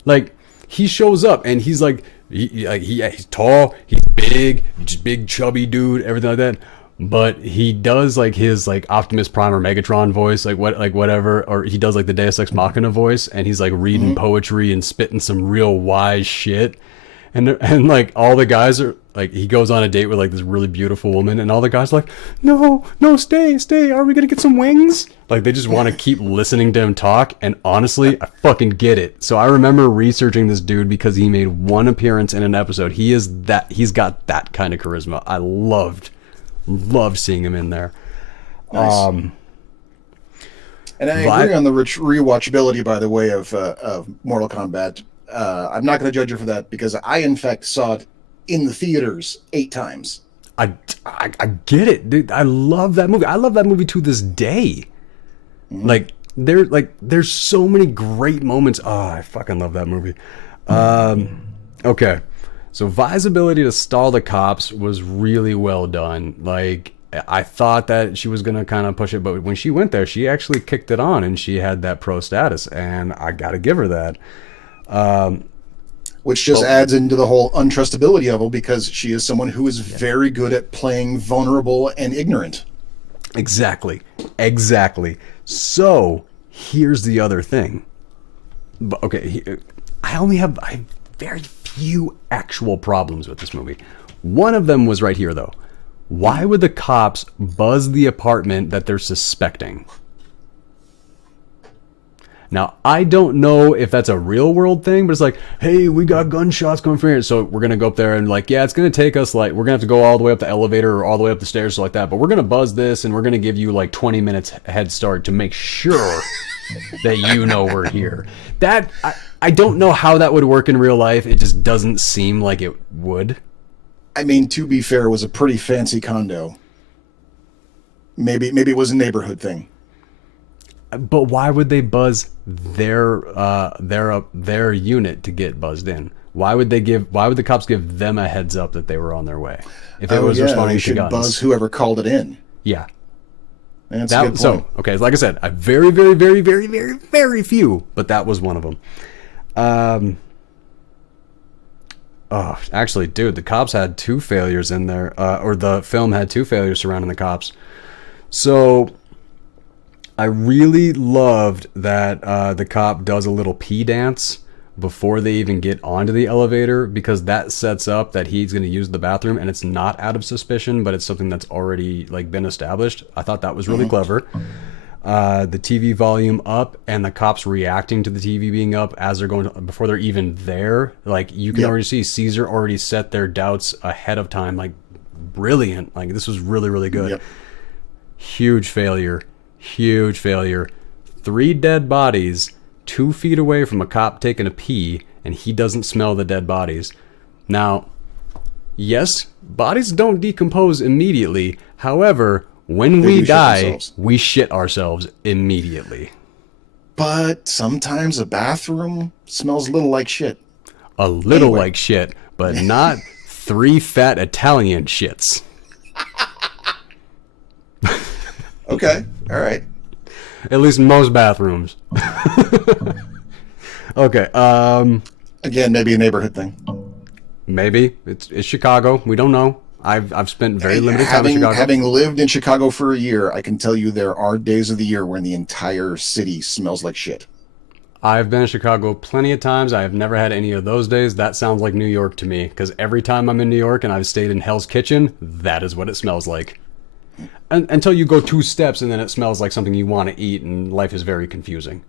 Like, he shows up and he's like, he's tall, he's big, just big chubby dude, everything like that. But he does like his like Optimus Prime or Megatron voice, like whatever, or he does like the Deus Ex Machina voice, and he's like reading poetry and spitting some real wise shit. And like all the guys are like, he goes on a date with like this really beautiful woman, and all the guys are like, no, stay, are we gonna get some wings? Like they just want to keep listening to him talk. And honestly, I fucking get it. So I remember researching this dude because he made one appearance in an episode. He's got that kind of charisma. I loved seeing him in there. Nice. And I agree on the rewatchability, by the way, of Mortal Kombat. I'm not going to judge you for that because I, in fact, saw it in the theaters 8 times. I get it, dude. I love that movie. I love that movie to this day. There's so many great moments. Oh, I fucking love that movie. Okay. So Vi's ability to stall the cops was really well done. Like, I thought that she was going to kind of push it, but when she went there, she actually kicked it on and she had that pro status, and I got to give her that. Which just adds into the whole untrustability level because she is someone who is very good at playing vulnerable and ignorant. Exactly. So, here's the other thing. I have very few actual problems with this movie. One of them was right here, though. Why would the cops buzz the apartment that they're suspecting? Now, I don't know if that's a real world thing, but it's like, hey, we got gunshots coming from here. So we're going to go up there and like, yeah, it's going to take us like, we're going to have to go all the way up the elevator or all the way up the stairs like that. But we're going to buzz this and we're going to give you like 20 minutes head start to make sure that you know we're here. That, I don't know how that would work in real life. It just doesn't seem like it would. I mean, to be fair, it was a pretty fancy condo. Maybe it was a neighborhood thing. But why would they buzz their unit to get buzzed in? Why would the cops give them a heads up that they were on their way? If it was responding they to should guns. Buzz whoever called it in. Yeah. That's a good point. So, okay, like I said, I very, very, very, very, very, very few, but that was one of them. Oh, actually, dude, the cops had 2 failures in there, or the film had 2 failures surrounding the cops. So, I really loved that the cop does a little pee dance before they even get onto the elevator, because that sets up that he's going to use the bathroom, and it's not out of suspicion, but it's something that's already like been established. I thought that was really clever. The TV volume up and the cops reacting to the TV being up as they're going to, before they're even there. Like you can already see Caesar already set their doubts ahead of time. Like brilliant. Like this was really, really good. Yep. Huge failure. 3 dead bodies 2 feet away from a cop taking a pee, and he doesn't smell the dead bodies. Now, yes, bodies don't decompose immediately. However, when we die, we shit ourselves immediately. But sometimes a bathroom smells a little like shit. A little like shit, but not 3 fat Italian shits. Okay, all right. At least in most bathrooms. Okay. Again, maybe a neighborhood thing. Maybe it's Chicago. We don't know. I've spent very limited time in Chicago. Having lived in Chicago for a year, I can tell you there are days of the year when the entire city smells like shit. I've been in Chicago plenty of times. I have never had any of those days. That sounds like New York to me, because every time I'm in New York and I've stayed in Hell's Kitchen, that is what it smells like. Until you go 2 steps and then it smells like something you want to eat, and life is very confusing.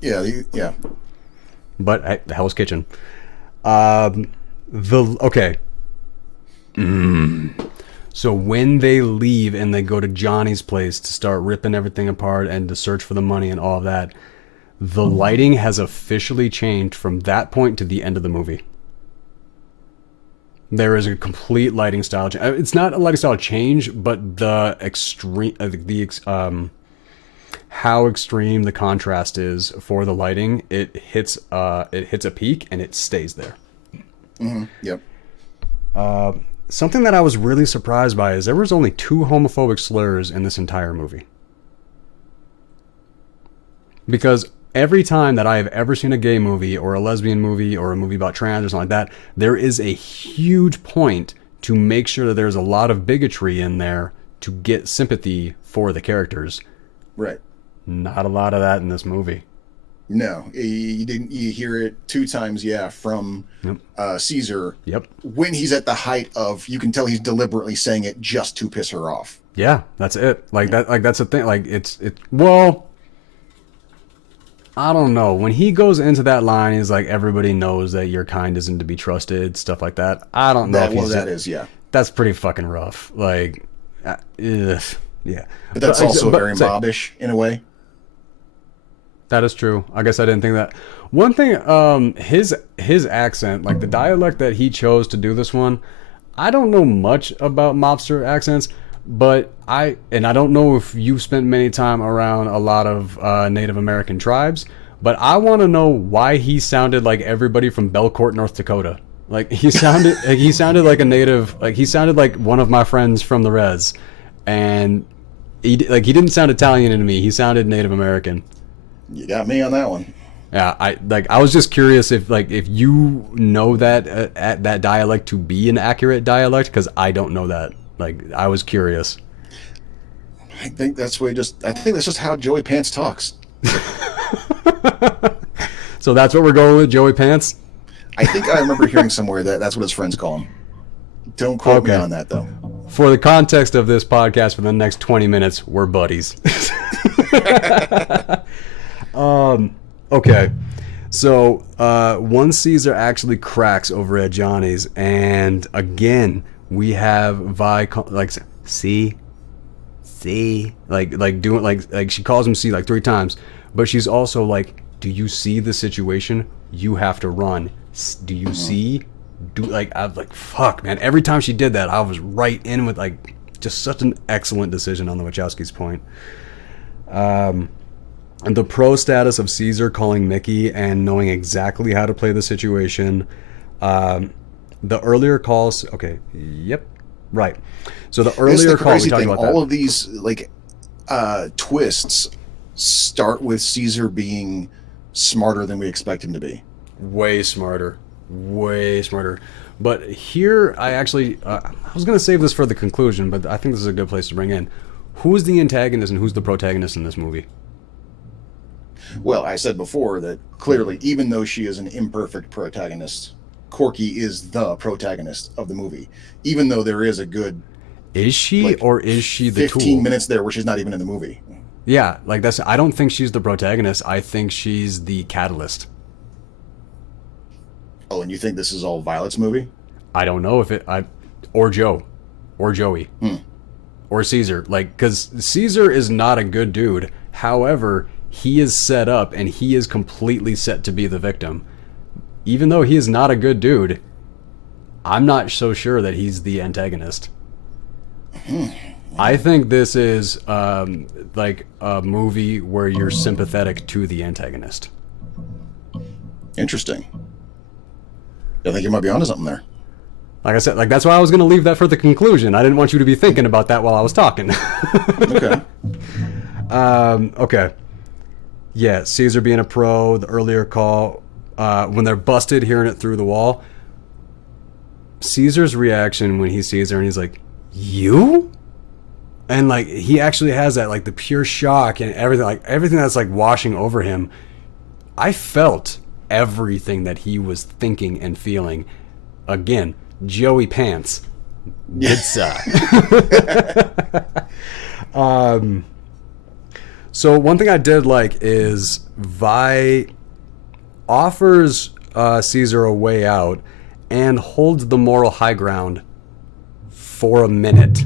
Yeah. But the Hell's Kitchen. Okay. So when they leave and they go to Johnny's place to start ripping everything apart and to search for the money and all of that, the lighting has officially changed from that point to the end of the movie. There is a complete lighting style change. It's not a lighting style change, but the extreme, how extreme the contrast is for the lighting. It hits a peak and it stays there. Mm-hmm. Yep. Something that I was really surprised by is there was only 2 homophobic slurs in this entire movie. Because every time that I have ever seen a gay movie or a lesbian movie or a movie about trans or something like that, there is a huge point to make sure that there's a lot of bigotry in there to get sympathy for the characters. Right. Not a lot of that in this movie. No, you didn't. You hear it 2 times, from Caesar. Yep. When he's at the height of, you can tell he's deliberately saying it just to piss her off. Yeah, that's it. Like that. Like that's the thing. Like it's. Well, I don't know. When he goes into that line, he's like, "Everybody knows that your kind isn't to be trusted," stuff like that. I don't know. That's pretty fucking rough. Like, yeah. But that's also very mobbish in a way. That is true. I guess I didn't think that. One thing, his accent, like the dialect that he chose to do this one, I don't know much about mobster accents, but I don't know if you've spent many time around a lot of Native American tribes, but I want to know why he sounded like everybody from Belcourt, North Dakota. Like he sounded like a native, like he sounded like one of my friends from the res, and he didn't sound Italian to me. He sounded Native American. You got me on that one. Yeah, I was just curious if you know that that dialect to be an accurate dialect, because I don't know that. Like, I was curious. I think that's just how Joey Pants talks. So that's what we're going with, Joey Pants? I think I remember hearing somewhere that that's what his friends call him. Don't quote me on that, though. For the context of this podcast for the next 20 minutes, we're buddies. Okay. So, one Caesar actually cracks over at Johnny's, and again, we have Vi C, doing like she calls him C like 3 times, but she's also like, do you see the situation? You have to run. Do you see? I'm like, fuck, man. Every time she did that, I was right in with like just such an excellent decision on the Wachowski's point. And the pro status of Caesar calling Mickey and knowing exactly how to play the situation. The earlier calls, okay, yep, right. So the earlier call we talked about all of these, like, twists start with Caesar being smarter than we expect him to be. Way smarter. Way smarter. But here, I actually... I was going to save this for the conclusion, but I think this is a good place to bring in. Who's the antagonist and who's the protagonist in this movie? Well, I said before that clearly, even though she is an imperfect protagonist, Corky is the protagonist of the movie. Even though there is a good... Is she, like, or is she the 15 tool? minutes there where she's not even in the movie. Yeah, like that's... I don't think she's the protagonist. I think she's the catalyst. Oh, and you think this is all Violet's movie? I don't know if it... or Joe. Or Joey. Or Caesar. Like, because Caesar is not a good dude. However, he is set up and he is completely set to be the victim. Even though he is not a good dude, I'm not so sure that he's the antagonist. I think this is like a movie where you're sympathetic to the antagonist. Interesting. I think you might be onto something there. Like I said, like that's why I was going to leave that for the conclusion. I didn't want you to be thinking about that while I was talking. Okay. Okay. Yeah, Caesar being a pro, the earlier call, when they're busted, hearing it through the wall. Caesar's reaction when he sees her and he's like, "You?" And like he actually has that like the pure shock and everything that's like washing over him. I felt everything that he was thinking and feeling. Again, Joey Pants. It's so one thing I did like is Vi offers Caesar a way out and holds the moral high ground for a minute,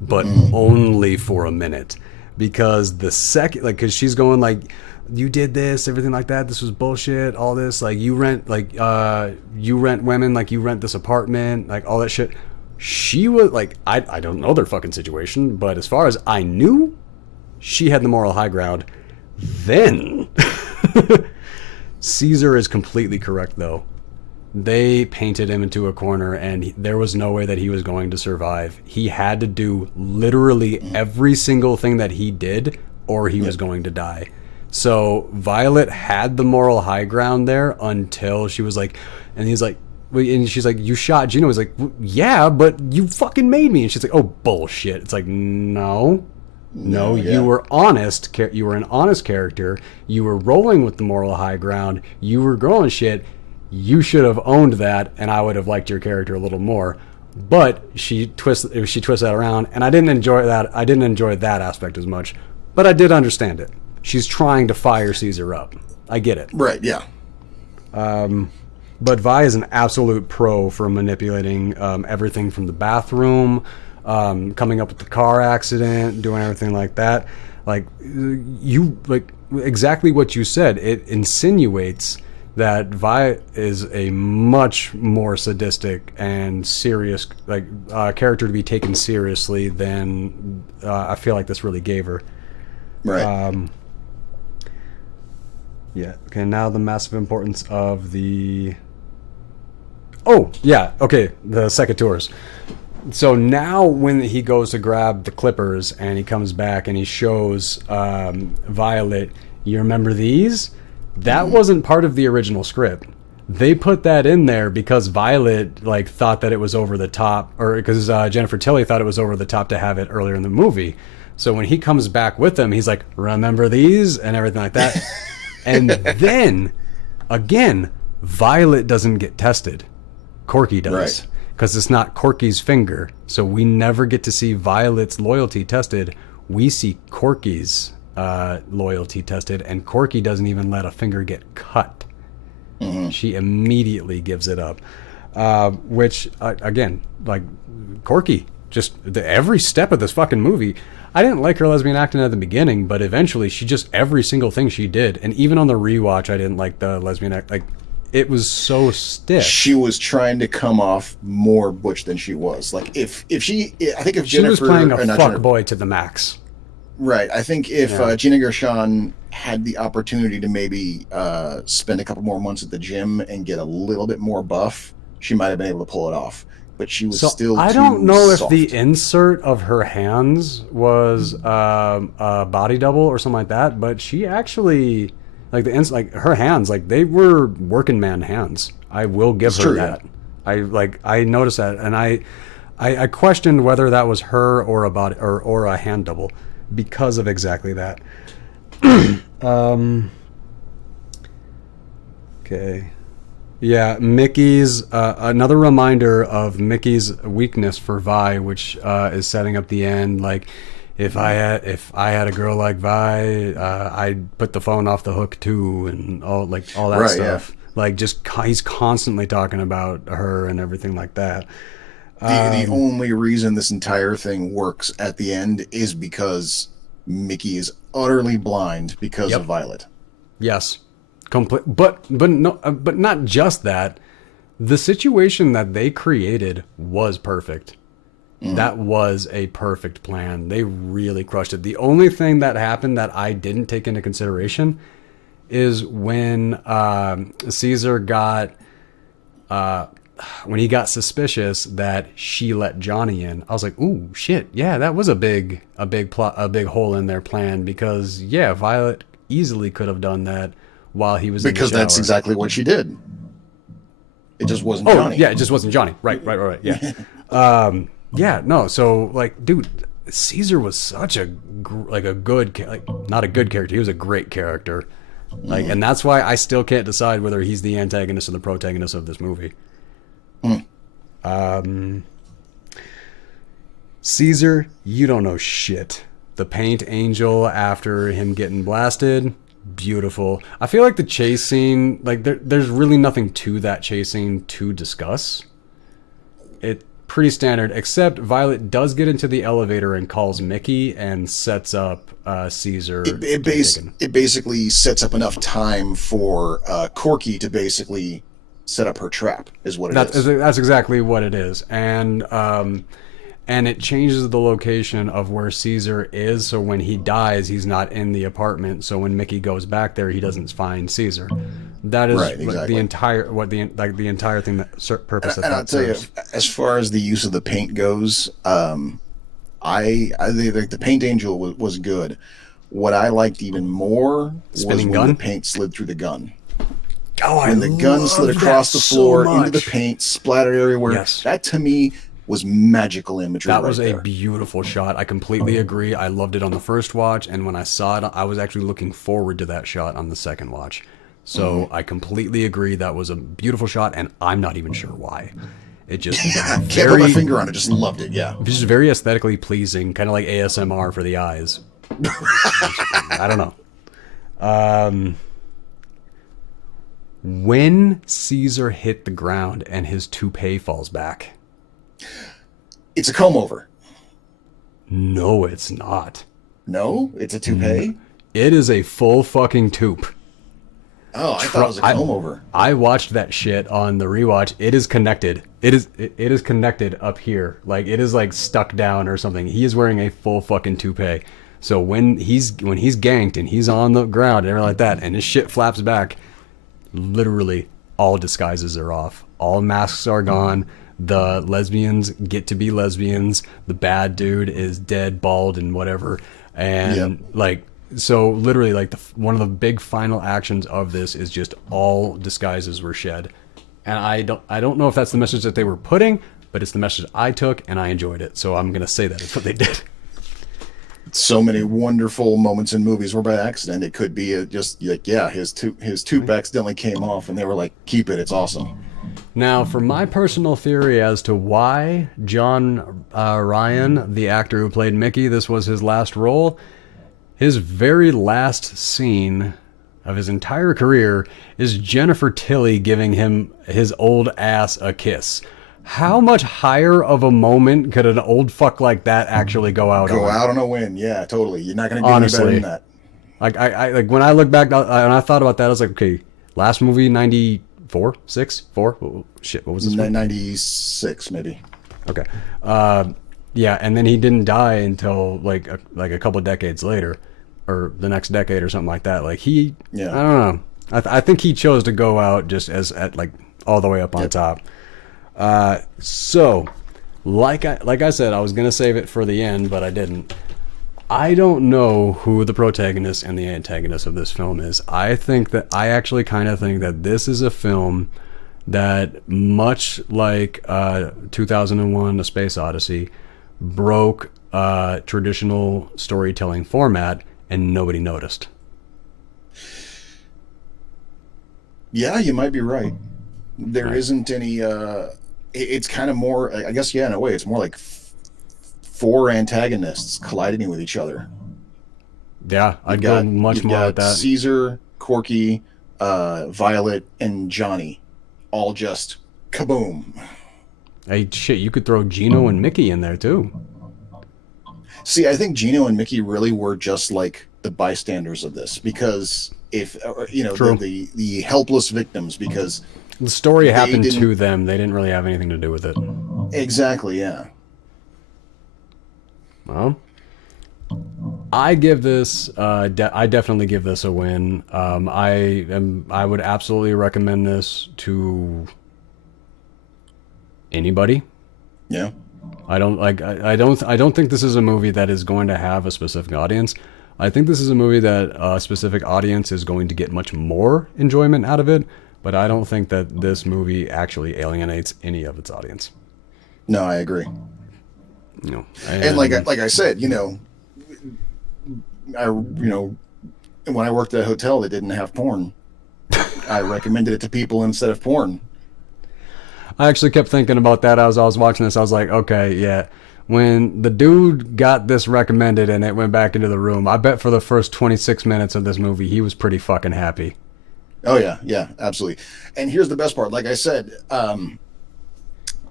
but only for a minute, because the second, like, because she's going like, you did this, everything like that, this was bullshit, all this, like you rent women, like you rent this apartment, like all that shit. She was like, I don't know their fucking situation, but as far as I knew, she had the moral high ground. Then Caesar is completely correct though. They painted him into a corner and there was no way that he was going to survive. He had to do literally every single thing that he did or he was going to die. So Violet had the moral high ground there until she was like, and he's like, and she's like, "You shot Gina." He's like, "Yeah, but you fucking made me." And she's like, "Oh, bullshit." It's like, no, you were honest. You were an honest character. You were rolling with the moral high ground. You were growing shit. You should have owned that, and I would have liked your character a little more. But she twisted that around, and I didn't enjoy that. I didn't enjoy that aspect as much, but I did understand it. She's trying to fire Caesar up. I get it. Right, yeah. But Vi is an absolute pro for manipulating everything from the bathroom, coming up with the car accident, doing everything like that. Like exactly what you said. It insinuates that Vi is a much more sadistic and serious character to be taken seriously than I feel like this really gave her. Right. Yeah. Okay. Now the massive importance of the. Oh yeah. Okay. The secateurs. So now when he goes to grab the clippers and he comes back and he shows Violet, you remember these? That wasn't part of the original script. They put that in there because Violet thought that it was over the top, or because Jennifer Tilly thought it was over the top to have it earlier in the movie. So when he comes back with them, he's like, "Remember these?" and everything like that. And then again, Violet doesn't get tested. Corky does. Right. Because it's not Corky's finger. So we never get to see Violet's loyalty tested. We see Corky's loyalty tested, and Corky doesn't even let a finger get cut. She immediately gives it up. Which, again, Corky, just every step of this fucking movie. I didn't like her lesbian acting at the beginning, but eventually she just, every single thing she did, and even on the rewatch, I didn't like the lesbian act. It was so stiff. She was trying to come off more butch than she was. I think if she Jennifer was playing a fuckboy to the max. Right. I think if Gina Gershon had the opportunity to maybe spend a couple more months at the gym and get a little bit more buff, she might have been able to pull it off. but she was So still I too don't know if soft. the insert of her hands was a body double or something like that, but she actually like like her hands, like they were working man hands. I will give her true, that. I noticed that, and I questioned whether that was her or a body or a hand double because of exactly that. Okay. Yeah, Mickey's another reminder of Mickey's weakness for Vi, which is setting up the end. Like, if I had a girl like Vi, I'd put the phone off the hook too, and all that Right, stuff. yeah. Like, he's constantly talking about her and everything like that. The only reason this entire thing works at the end is because Mickey is utterly blind because of Violet. Yes, complete. But no, but not just that. The situation that they created was perfect. That was a perfect plan. They really crushed it. The only thing that happened that I didn't take into consideration is when Caesar got when he got suspicious that she let Johnny in. I was like, "Ooh, shit! Yeah, that was a big hole in their plan." Because yeah, Violet easily could have done that while he was in the shower. Because that's exactly what she did. It just wasn't Johnny. Yeah, it just wasn't Johnny. Right. Yeah. Yeah, no. So like, dude, Caesar was such a good, like, not a good character. He was a great character. Like, and that's why I still can't decide whether he's the antagonist or the protagonist of this movie. Caesar, you don't know shit. The paint angel after him getting blasted, beautiful. I feel like the chase scene, like there's really nothing to that chase scene to discuss. It pretty standard, except Violet does get into the elevator and calls Mickey and sets up Caesar. It basically sets up enough time for Corky to basically set up her trap, is what it is. That's exactly what it is. And it changes the location of where Caesar is, so when he dies, he's not in the apartment. So when Mickey goes back there, he doesn't find Caesar. That is right, exactly. the entire thing that purpose. And I'll tell you, as far as the use of the paint goes, I think the paint angel was good. What I liked even more was when the paint slid through the gun. Oh, when the gun slid across the floor into the paint, splattered everywhere. Yes. That to me was magical imagery. That was a beautiful shot. I completely agree. I loved it on the first watch, and when I saw it, I was actually looking forward to that shot on the second watch. So I completely agree. That was a beautiful shot, and I'm not even sure why. It just can't put my finger on it. Just loved it. Yeah, just very aesthetically pleasing, kind of like ASMR for the eyes. I don't know. When Caesar hit the ground and his toupee falls back. It's a comb over. No, it's not. No? It's a toupee? It is a full fucking toupee. Oh, I thought it was a comb over. I watched that shit on the rewatch. It is connected. It is connected up here. Like, it is like stuck down or something. He is wearing a full fucking toupee. So when he's ganked and he's on the ground and everything like that, and his shit flaps back, literally all disguises are off. All masks are gone. The lesbians get to be lesbians. The bad dude is dead, bald, and whatever. And like, so literally, like one of the big final actions of this is just all disguises were shed. And I don't know if that's the message that they were putting, but it's the message I took, and I enjoyed it. So I'm gonna say that it's what they did. So many wonderful moments in movies where by accident it could be just like, yeah, his tube accidentally came off, and they were like, keep it, it's awesome. Now, for my personal theory as to why John Ryan, the actor who played Mickey, this was his last role, his very last scene of his entire career is Jennifer Tilly giving him his old ass a kiss. How much higher of a moment could an old fuck like that actually go out on? Go out on a win, yeah, totally. You're not going to get any better than that. Like, I like when I look back and I thought about that, I was like, okay, last movie, 94, 6, 4? Shit, what was this? 96, maybe. Okay. Yeah, and then he didn't die until like a couple of decades later, or the next decade or something like that. Like I don't know. I think he chose to go out just as at like all the way up on top. So, like I said, I was gonna save it for the end, but I didn't. I don't know who the protagonist and the antagonist of this film is. I actually kind of think that this is a film that, much like 2001: A Space Odyssey, broke traditional storytelling format and nobody noticed. Yeah, you might be right. There Right. isn't any. It's kind of more. I guess yeah, in a way, it's more like four antagonists colliding with each other. Yeah, I'd go much You've more with got that. Caesar, Corky, Violet, and Johnny, all just kaboom. Hey, shit, you could throw Gino and Mickey in there too. See, I think Gino and Mickey really were just like the bystanders of this, because if True. the helpless victims, because The story they happened didn't to them. They didn't really have anything to do with it. exactly, yeah. Well, I give this. I definitely give this a win. I would absolutely recommend this to anybody. Yeah. I don't think this is a movie that is going to have a specific audience. I think this is a movie that a specific audience is going to get much more enjoyment out of it, but I don't think that this movie actually alienates any of its audience. No, I agree. You know, And like I said, when I worked at a hotel that didn't have porn, I recommended it to people instead of porn. I actually kept thinking about that as I was watching this. I was like, okay, yeah. When the dude got this recommended and it went back into the room, I bet for the first 26 minutes of this movie, he was pretty fucking happy. Oh yeah, yeah, absolutely. And here's the best part. Like I said,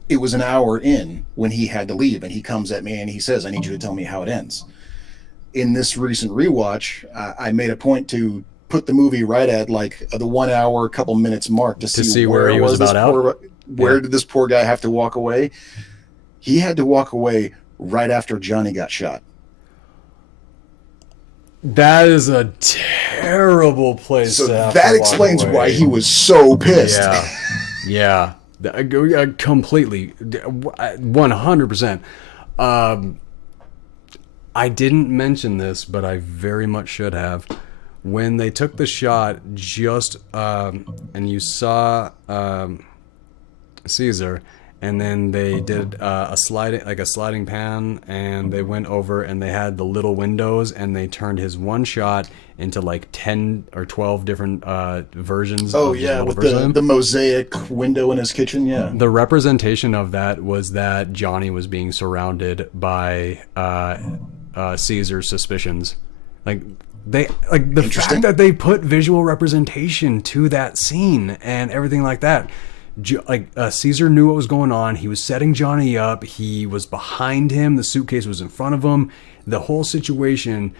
it was an hour in when he had to leave, and he comes at me and he says, "I need you to tell me how it ends." In this recent rewatch, I made a point to put the movie right at like the 1 hour, couple minutes mark to see Where he was about out. Where did this poor guy have to walk away? He had to walk away right after Johnny got shot. That is a terrible place So to have that to walk explains away. why he was so pissed. Yeah. Yeah. Completely. 100%. I didn't mention this, but I very much should have. When they took the shot, and you saw Caesar, and then they did a sliding pan, and they went over and they had the little windows, and they turned his one shot into like 10 or 12 different versions. Oh of just yeah, little with versions of him. the mosaic window in his kitchen. Yeah. The representation of that was that Johnny was being surrounded by Caesar's suspicions. Like the fact that they put visual representation to that scene and everything like that. Caesar knew what was going on. He was setting Johnny up. He was behind him. The suitcase was in front of him. The whole situation,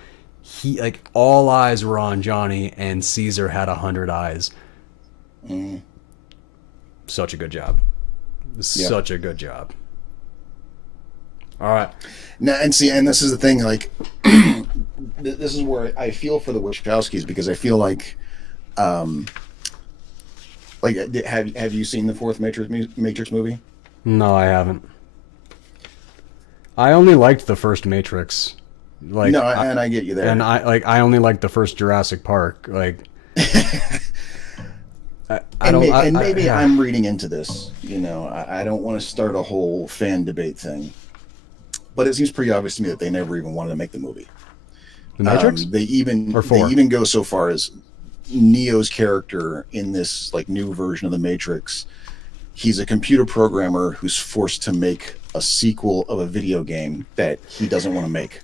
all eyes were on Johnny, and Caesar had 100 eyes. Such a good job. Such a good job. All right. Now, and this is the thing. Like, this is where I feel for the Wachowskis, because I feel like, have you seen the fourth Matrix movie? No, I haven't. I only liked the first Matrix. And I get you there. And I only liked the first Jurassic Park. Maybe I'm reading into this. I don't want to start a whole fan debate thing, but it seems pretty obvious to me that they never even wanted to make the movie. The Matrix? They even go so far as Neo's character in this new version of the Matrix. He's a computer programmer who's forced to make a sequel of a video game that he doesn't want to make.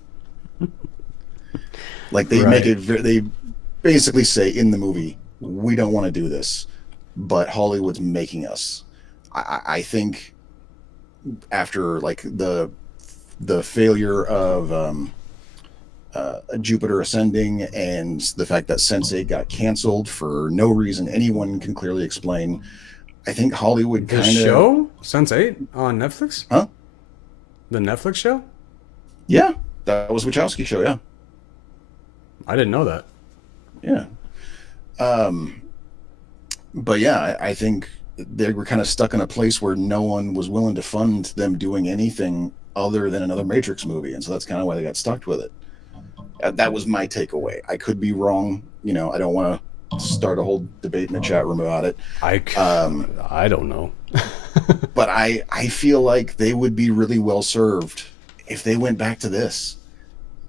They basically say in the movie, we don't want to do this, but Hollywood's making us. I think after the failure of Jupiter Ascending and the fact that Sense8 got canceled for no reason anyone can clearly explain, I think Hollywood kind of... The show? Sense8 on Netflix? Huh? The Netflix show? Yeah, that was Wachowski show, yeah. I didn't know that. Yeah. But yeah, I think they were kind of stuck in a place where no one was willing to fund them doing anything other than another Matrix movie, and so that's kind of why they got stuck with it. That was my takeaway. I could be wrong. I don't want to start a whole debate in the chat room about it. I don't know. But I feel like they would be really well served if they went back to this.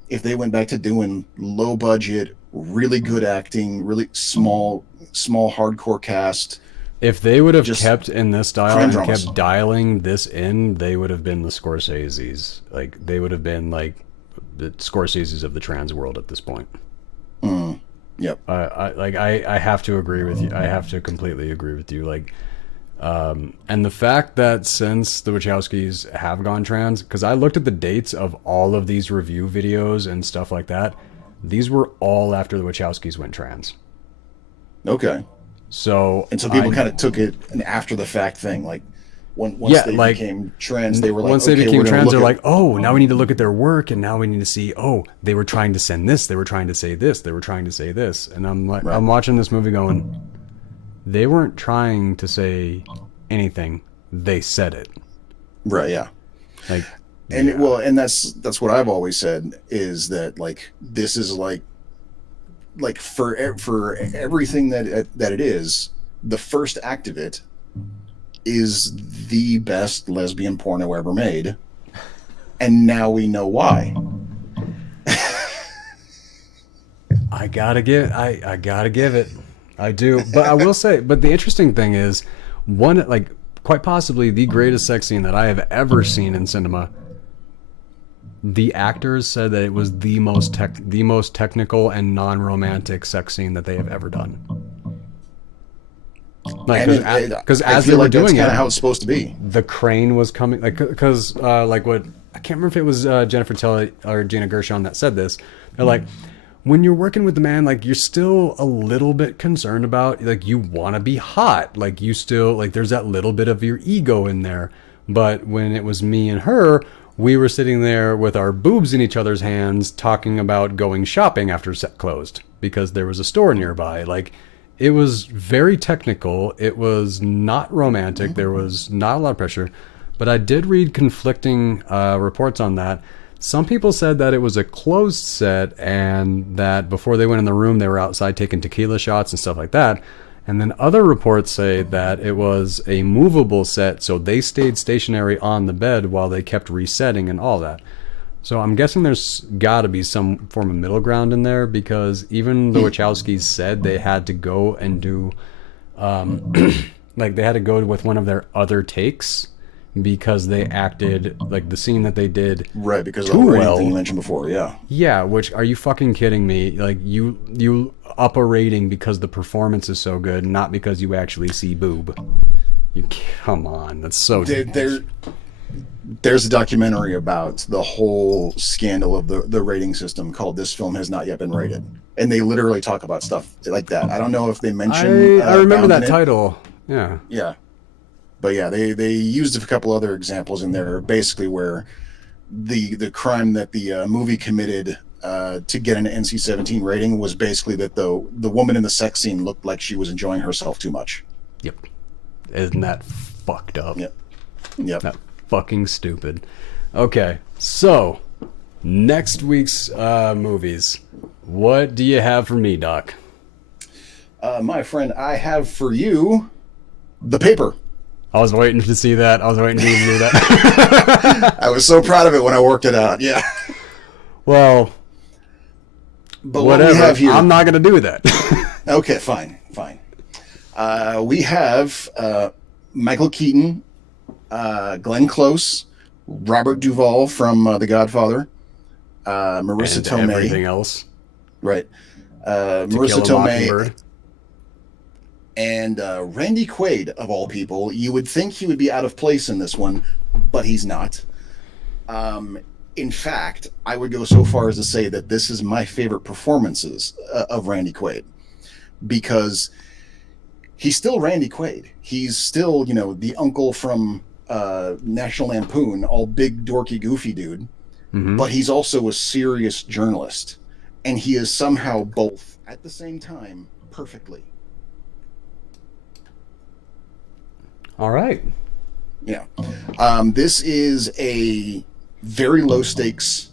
If they went back to doing low budget, really good acting, really small hardcore cast. If they would have kept in this style and dramas. kept dialing this in, they would have been the Scorseses. Like, they would have been like the Scorseses of the trans world at this point. Yep. I have to agree with you. I have to completely agree with you. Like, and the fact that since the Wachowskis have gone trans, because I looked at the dates of all of these review videos and stuff like that, these were all after the Wachowskis went trans. Okay. So people kind of took it an after the fact thing, like once they became trans, they were like, once they became trans, they're like, oh, now we need to look at their work, and now we need to see, oh, they were trying to send this, they were trying to say this, they were trying to say this, and I'm like, I'm watching this movie going, they weren't trying to say anything, they said it. Right. Yeah. Like, and and that's what I've always said, is that like this is like for everything that it is, the first act of it is the best lesbian porno ever made, and now we know why. I gotta give it. I do, but I will say. But the interesting thing is, quite possibly the greatest sex scene that I have ever seen in cinema. The actors said that it was the most technical and non-romantic sex scene that they have ever done. Like, because as they were doing it, kind of how it's supposed to be. The crane was coming, like, because like what I can't remember if it was Jennifer Tilly or Gina Gershon that said this. They're like, when you're working with the man, like, you're still a little bit concerned about, like, you want to be hot, like, you still, like, there's that little bit of your ego in there. But when it was me and her, we were sitting there with our boobs in each other's hands talking about going shopping after set closed because there was a store nearby. Like, it was very technical. It was not romantic. There was not a lot of pressure. But I did read conflicting reports on that. Some people said that it was a closed set and that before they went in the room, they were outside taking tequila shots and stuff like that. And then other reports say that it was a movable set, so they stayed stationary on the bed while they kept resetting and all that. So I'm guessing there's got to be some form of middle ground in there, because even the Wachowskis said they had to go and do, like, they had to go with one of their other takes because they acted like the scene that they did right, because of the rating thing you mentioned before. Yeah, which, are you fucking kidding me? Like, you up a rating because the performance is so good, not because you actually see boob. You come on, that's so there's a documentary about the whole scandal of the rating system called This Film Has Not Yet Been Rated, and they literally talk about stuff like that. I don't know if they mention I remember that title. Yeah. But yeah, they used a couple other examples in there, basically where the crime that the movie committed to get an NC-17 rating was basically that the woman in the sex scene looked like she was enjoying herself too much. Yep. Isn't that fucked up? Yep. That fucking stupid. Okay, so next week's movies. What do you have for me, Doc? My friend, I have for you The Paper. I was waiting to see that. I was waiting for you to do that. I was so proud of it when I worked it out. Yeah. Well, but whatever. What we have here, I'm not going to do that. Okay, fine. We have Michael Keaton, Glenn Close, Robert Duvall from The Godfather, Marissa Tomei. Everything else. Right. Marissa Tomei. And Randy Quaid, of all people. You would think he would be out of place in this one, but he's not. In fact, I would go so far as to say that this is my favorite performances of Randy Quaid, because he's still Randy Quaid. He's still, the uncle from National Lampoon, all big, dorky, goofy dude. Mm-hmm. But he's also a serious journalist. And he is somehow both at the same time perfectly. All right. Yeah. This is a very low stakes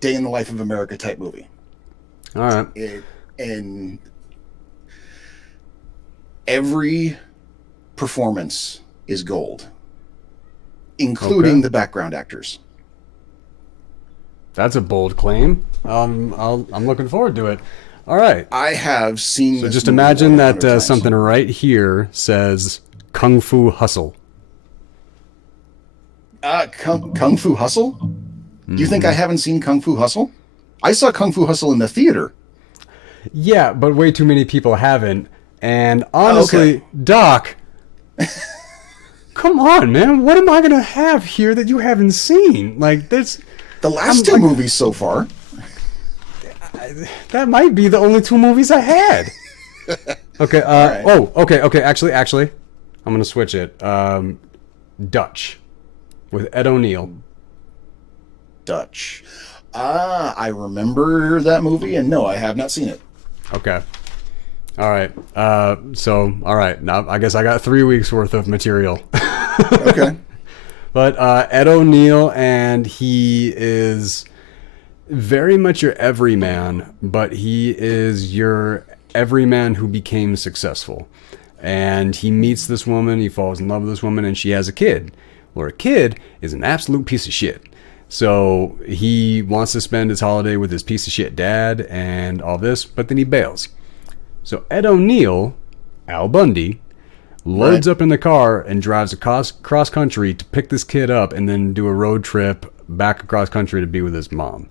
day in the life of America type movie. All right. And every performance is gold, including the background actors. That's a bold claim. I'm looking forward to it. All right. I have seen. So this just movie imagine over that 100 times. something right here says Kung Fu Hustle. Kung Fu Hustle. You think I haven't seen Kung Fu Hustle? I saw Kung Fu Hustle in the theater. Yeah, but way too many people haven't. And honestly, Doc, come on, man. What am I going to have here that you haven't seen? Like, there's... The last two movies so far. That might be the only two movies I had. Okay, right. Okay. Actually, I'm going to switch it. Dutch with Ed O'Neill. Dutch. I remember that movie, and no, I have not seen it. Okay. All right. All right. Now, I guess I got 3 weeks worth of material. Okay. But Ed O'Neill, and he is very much your everyman, but he is your everyman who became successful. And he meets this woman, he falls in love with this woman, and she has a kid. Well, her kid is an absolute piece of shit. So he wants to spend his holiday with his piece of shit dad and all this, but then he bails. So Ed O'Neill, Al Bundy, loads up in the car and drives across country to pick this kid up and then do a road trip back across country to be with his mom.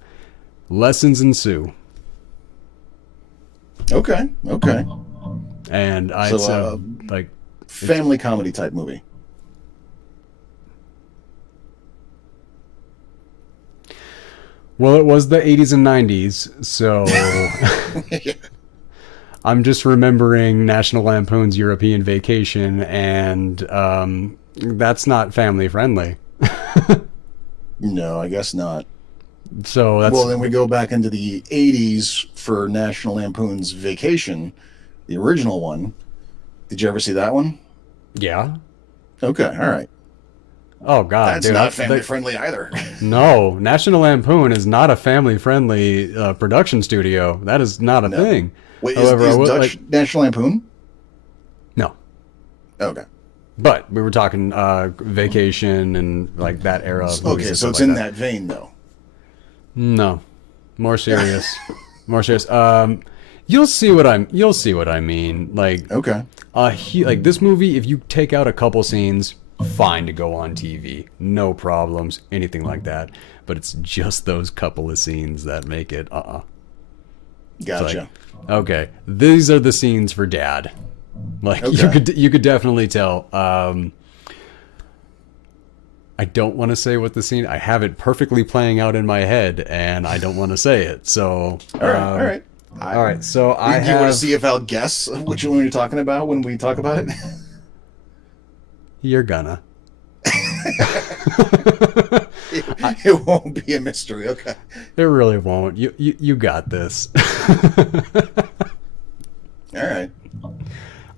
Lessons ensue. Okay. And family comedy type movie. Well, it was the 80s and 90s, so I'm just remembering National Lampoon's European Vacation, and that's not family friendly. No, I guess not. So that's... Well, then we go back into the 80s for National Lampoon's Vacation, the original one. Did you ever see that one? Yeah. Okay, all right. Oh, God. That's dude, not family-friendly either. No, National Lampoon is not a family-friendly production studio. That is not a thing. Wait, However, is Dutch National Lampoon? No. Okay. But we were talking Vacation and like that era of movies. Okay, so it's in that vein, though. No, more serious. More serious. You'll see what I mean. Like, Okay. Like this movie, if you take out a couple scenes, fine to go on TV, no problems, anything like that. But it's just those couple of scenes that make it. Gotcha. Like, okay, these are the scenes for Dad. Like you could definitely tell. I don't want to say what the scene. I have it perfectly playing out in my head, and I don't want to say it. So all right. All right. So Do you want to see if I'll guess which one you're talking about when we talk about it? You're gonna. It won't be a mystery. Okay. It really won't. You got this. All right.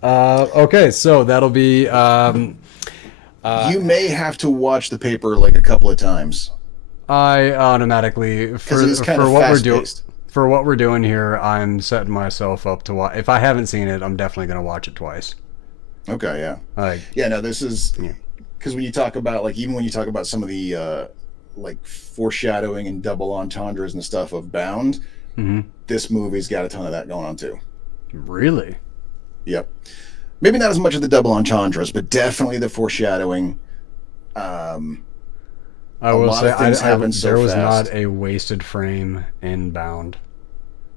Okay, so that'll be. You may have to watch the paper like a couple of times. I automatically for what we're doing here, I'm setting myself up to watch. If I haven't seen it, I'm definitely going to watch it twice. Okay, yeah. No, this is because when you talk about even when you talk about some of the foreshadowing and double entendres and stuff of Bound, this movie's got a ton of that going on too. Really? Yep. Maybe not as much of the double entendres, but definitely the foreshadowing. I will say there was not a wasted frame in Bound.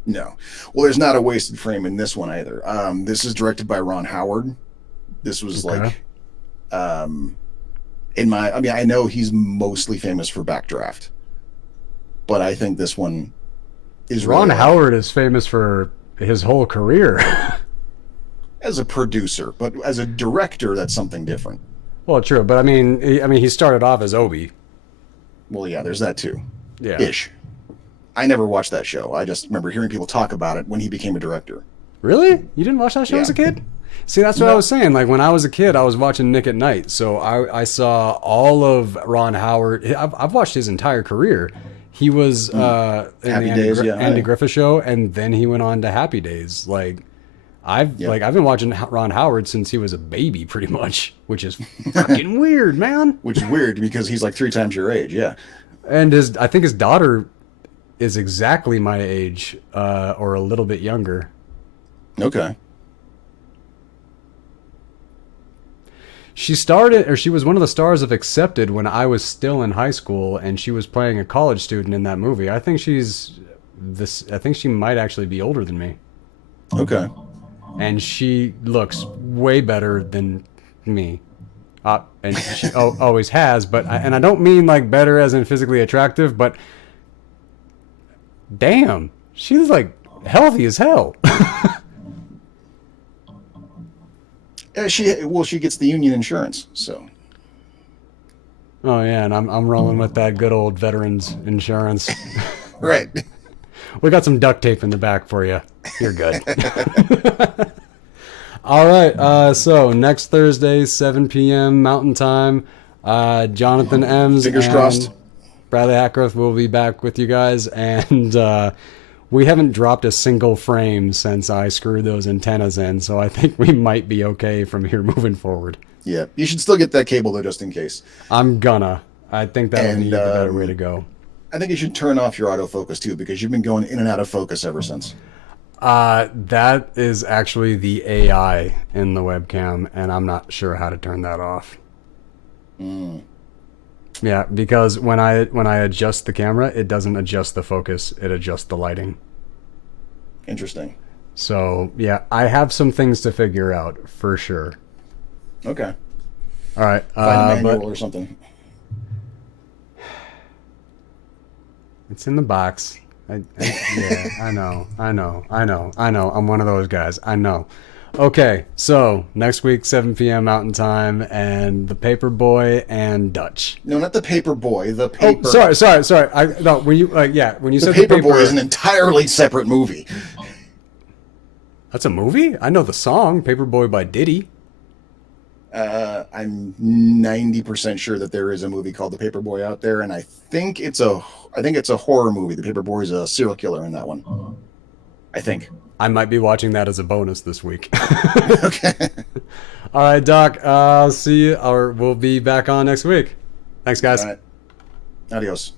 No. Well, there's not a wasted frame in this one either. This is directed by Ron Howard. This was I know he's mostly famous for Backdraft, but I think this one is Ron Howard is famous for his whole career. As a producer, but as a director, that's something different. Well, true, but I mean, he started off as Obi. Well, yeah, there's that too. Yeah. Ish. I never watched that show. I just remember hearing people talk about it when he became a director. Really? You didn't watch that show as a kid? See, that's what I was saying. Like when I was a kid, I was watching Nick at Night, so I saw all of Ron Howard. I've watched his entire career. He was in the Andy Griffith Show, and then he went on to Happy Days. Like I've been watching Ron Howard since he was a baby, pretty much, which is fucking weird, man. Which is weird because he's like 3 times your age, yeah. And I think his daughter is exactly my age, or a little bit younger. Okay. She was one of the stars of Accepted when I was still in high school, and she was playing a college student in that movie. I think she might actually be older than me. Okay. And she looks way better than me. And she always has, but I don't mean like better as in physically attractive, but damn, she's like healthy as hell. She gets the union insurance, so. Oh yeah, and I'm rolling with that good old veterans insurance. Right. We got some duct tape in the back for you. You're good. All right. So next Thursday, 7 p.m. Mountain Time. Jonathan Ems Fingers and crossed. Bradley Hackworth will be back with you guys, and we haven't dropped a single frame since I screwed those antennas in, so I think we might be okay from here moving forward. Yeah, you should still get that cable though, just in case. I think that'll be the better way to go. I think you should turn off your autofocus too, because you've been going in and out of focus ever since. That is actually the AI in the webcam, and I'm not sure how to turn that off. Yeah, because when I adjust the camera, it doesn't adjust the focus, it adjusts the lighting. Interesting. So, yeah, I have some things to figure out, for sure. Okay. All right. Find a manual or something. It's in the box. Yeah, I know. I'm one of those guys. I know. Okay, so next week, 7 p.m. Mountain Time, and The Paperboy and Dutch. No, not The Paperboy. The Paper. Oh, sorry. When you said The Paperboy is an entirely separate movie. That's a movie? I know the song Paperboy by Diddy. I'm 90% sure that there is a movie called The Paperboy out there, and I think it's a horror movie. The Paperboy is a serial killer in that one. I think. I might be watching that as a bonus this week. Okay. All right, Doc. I'll see you, or we'll be back on next week. Thanks, guys. All right. Adios.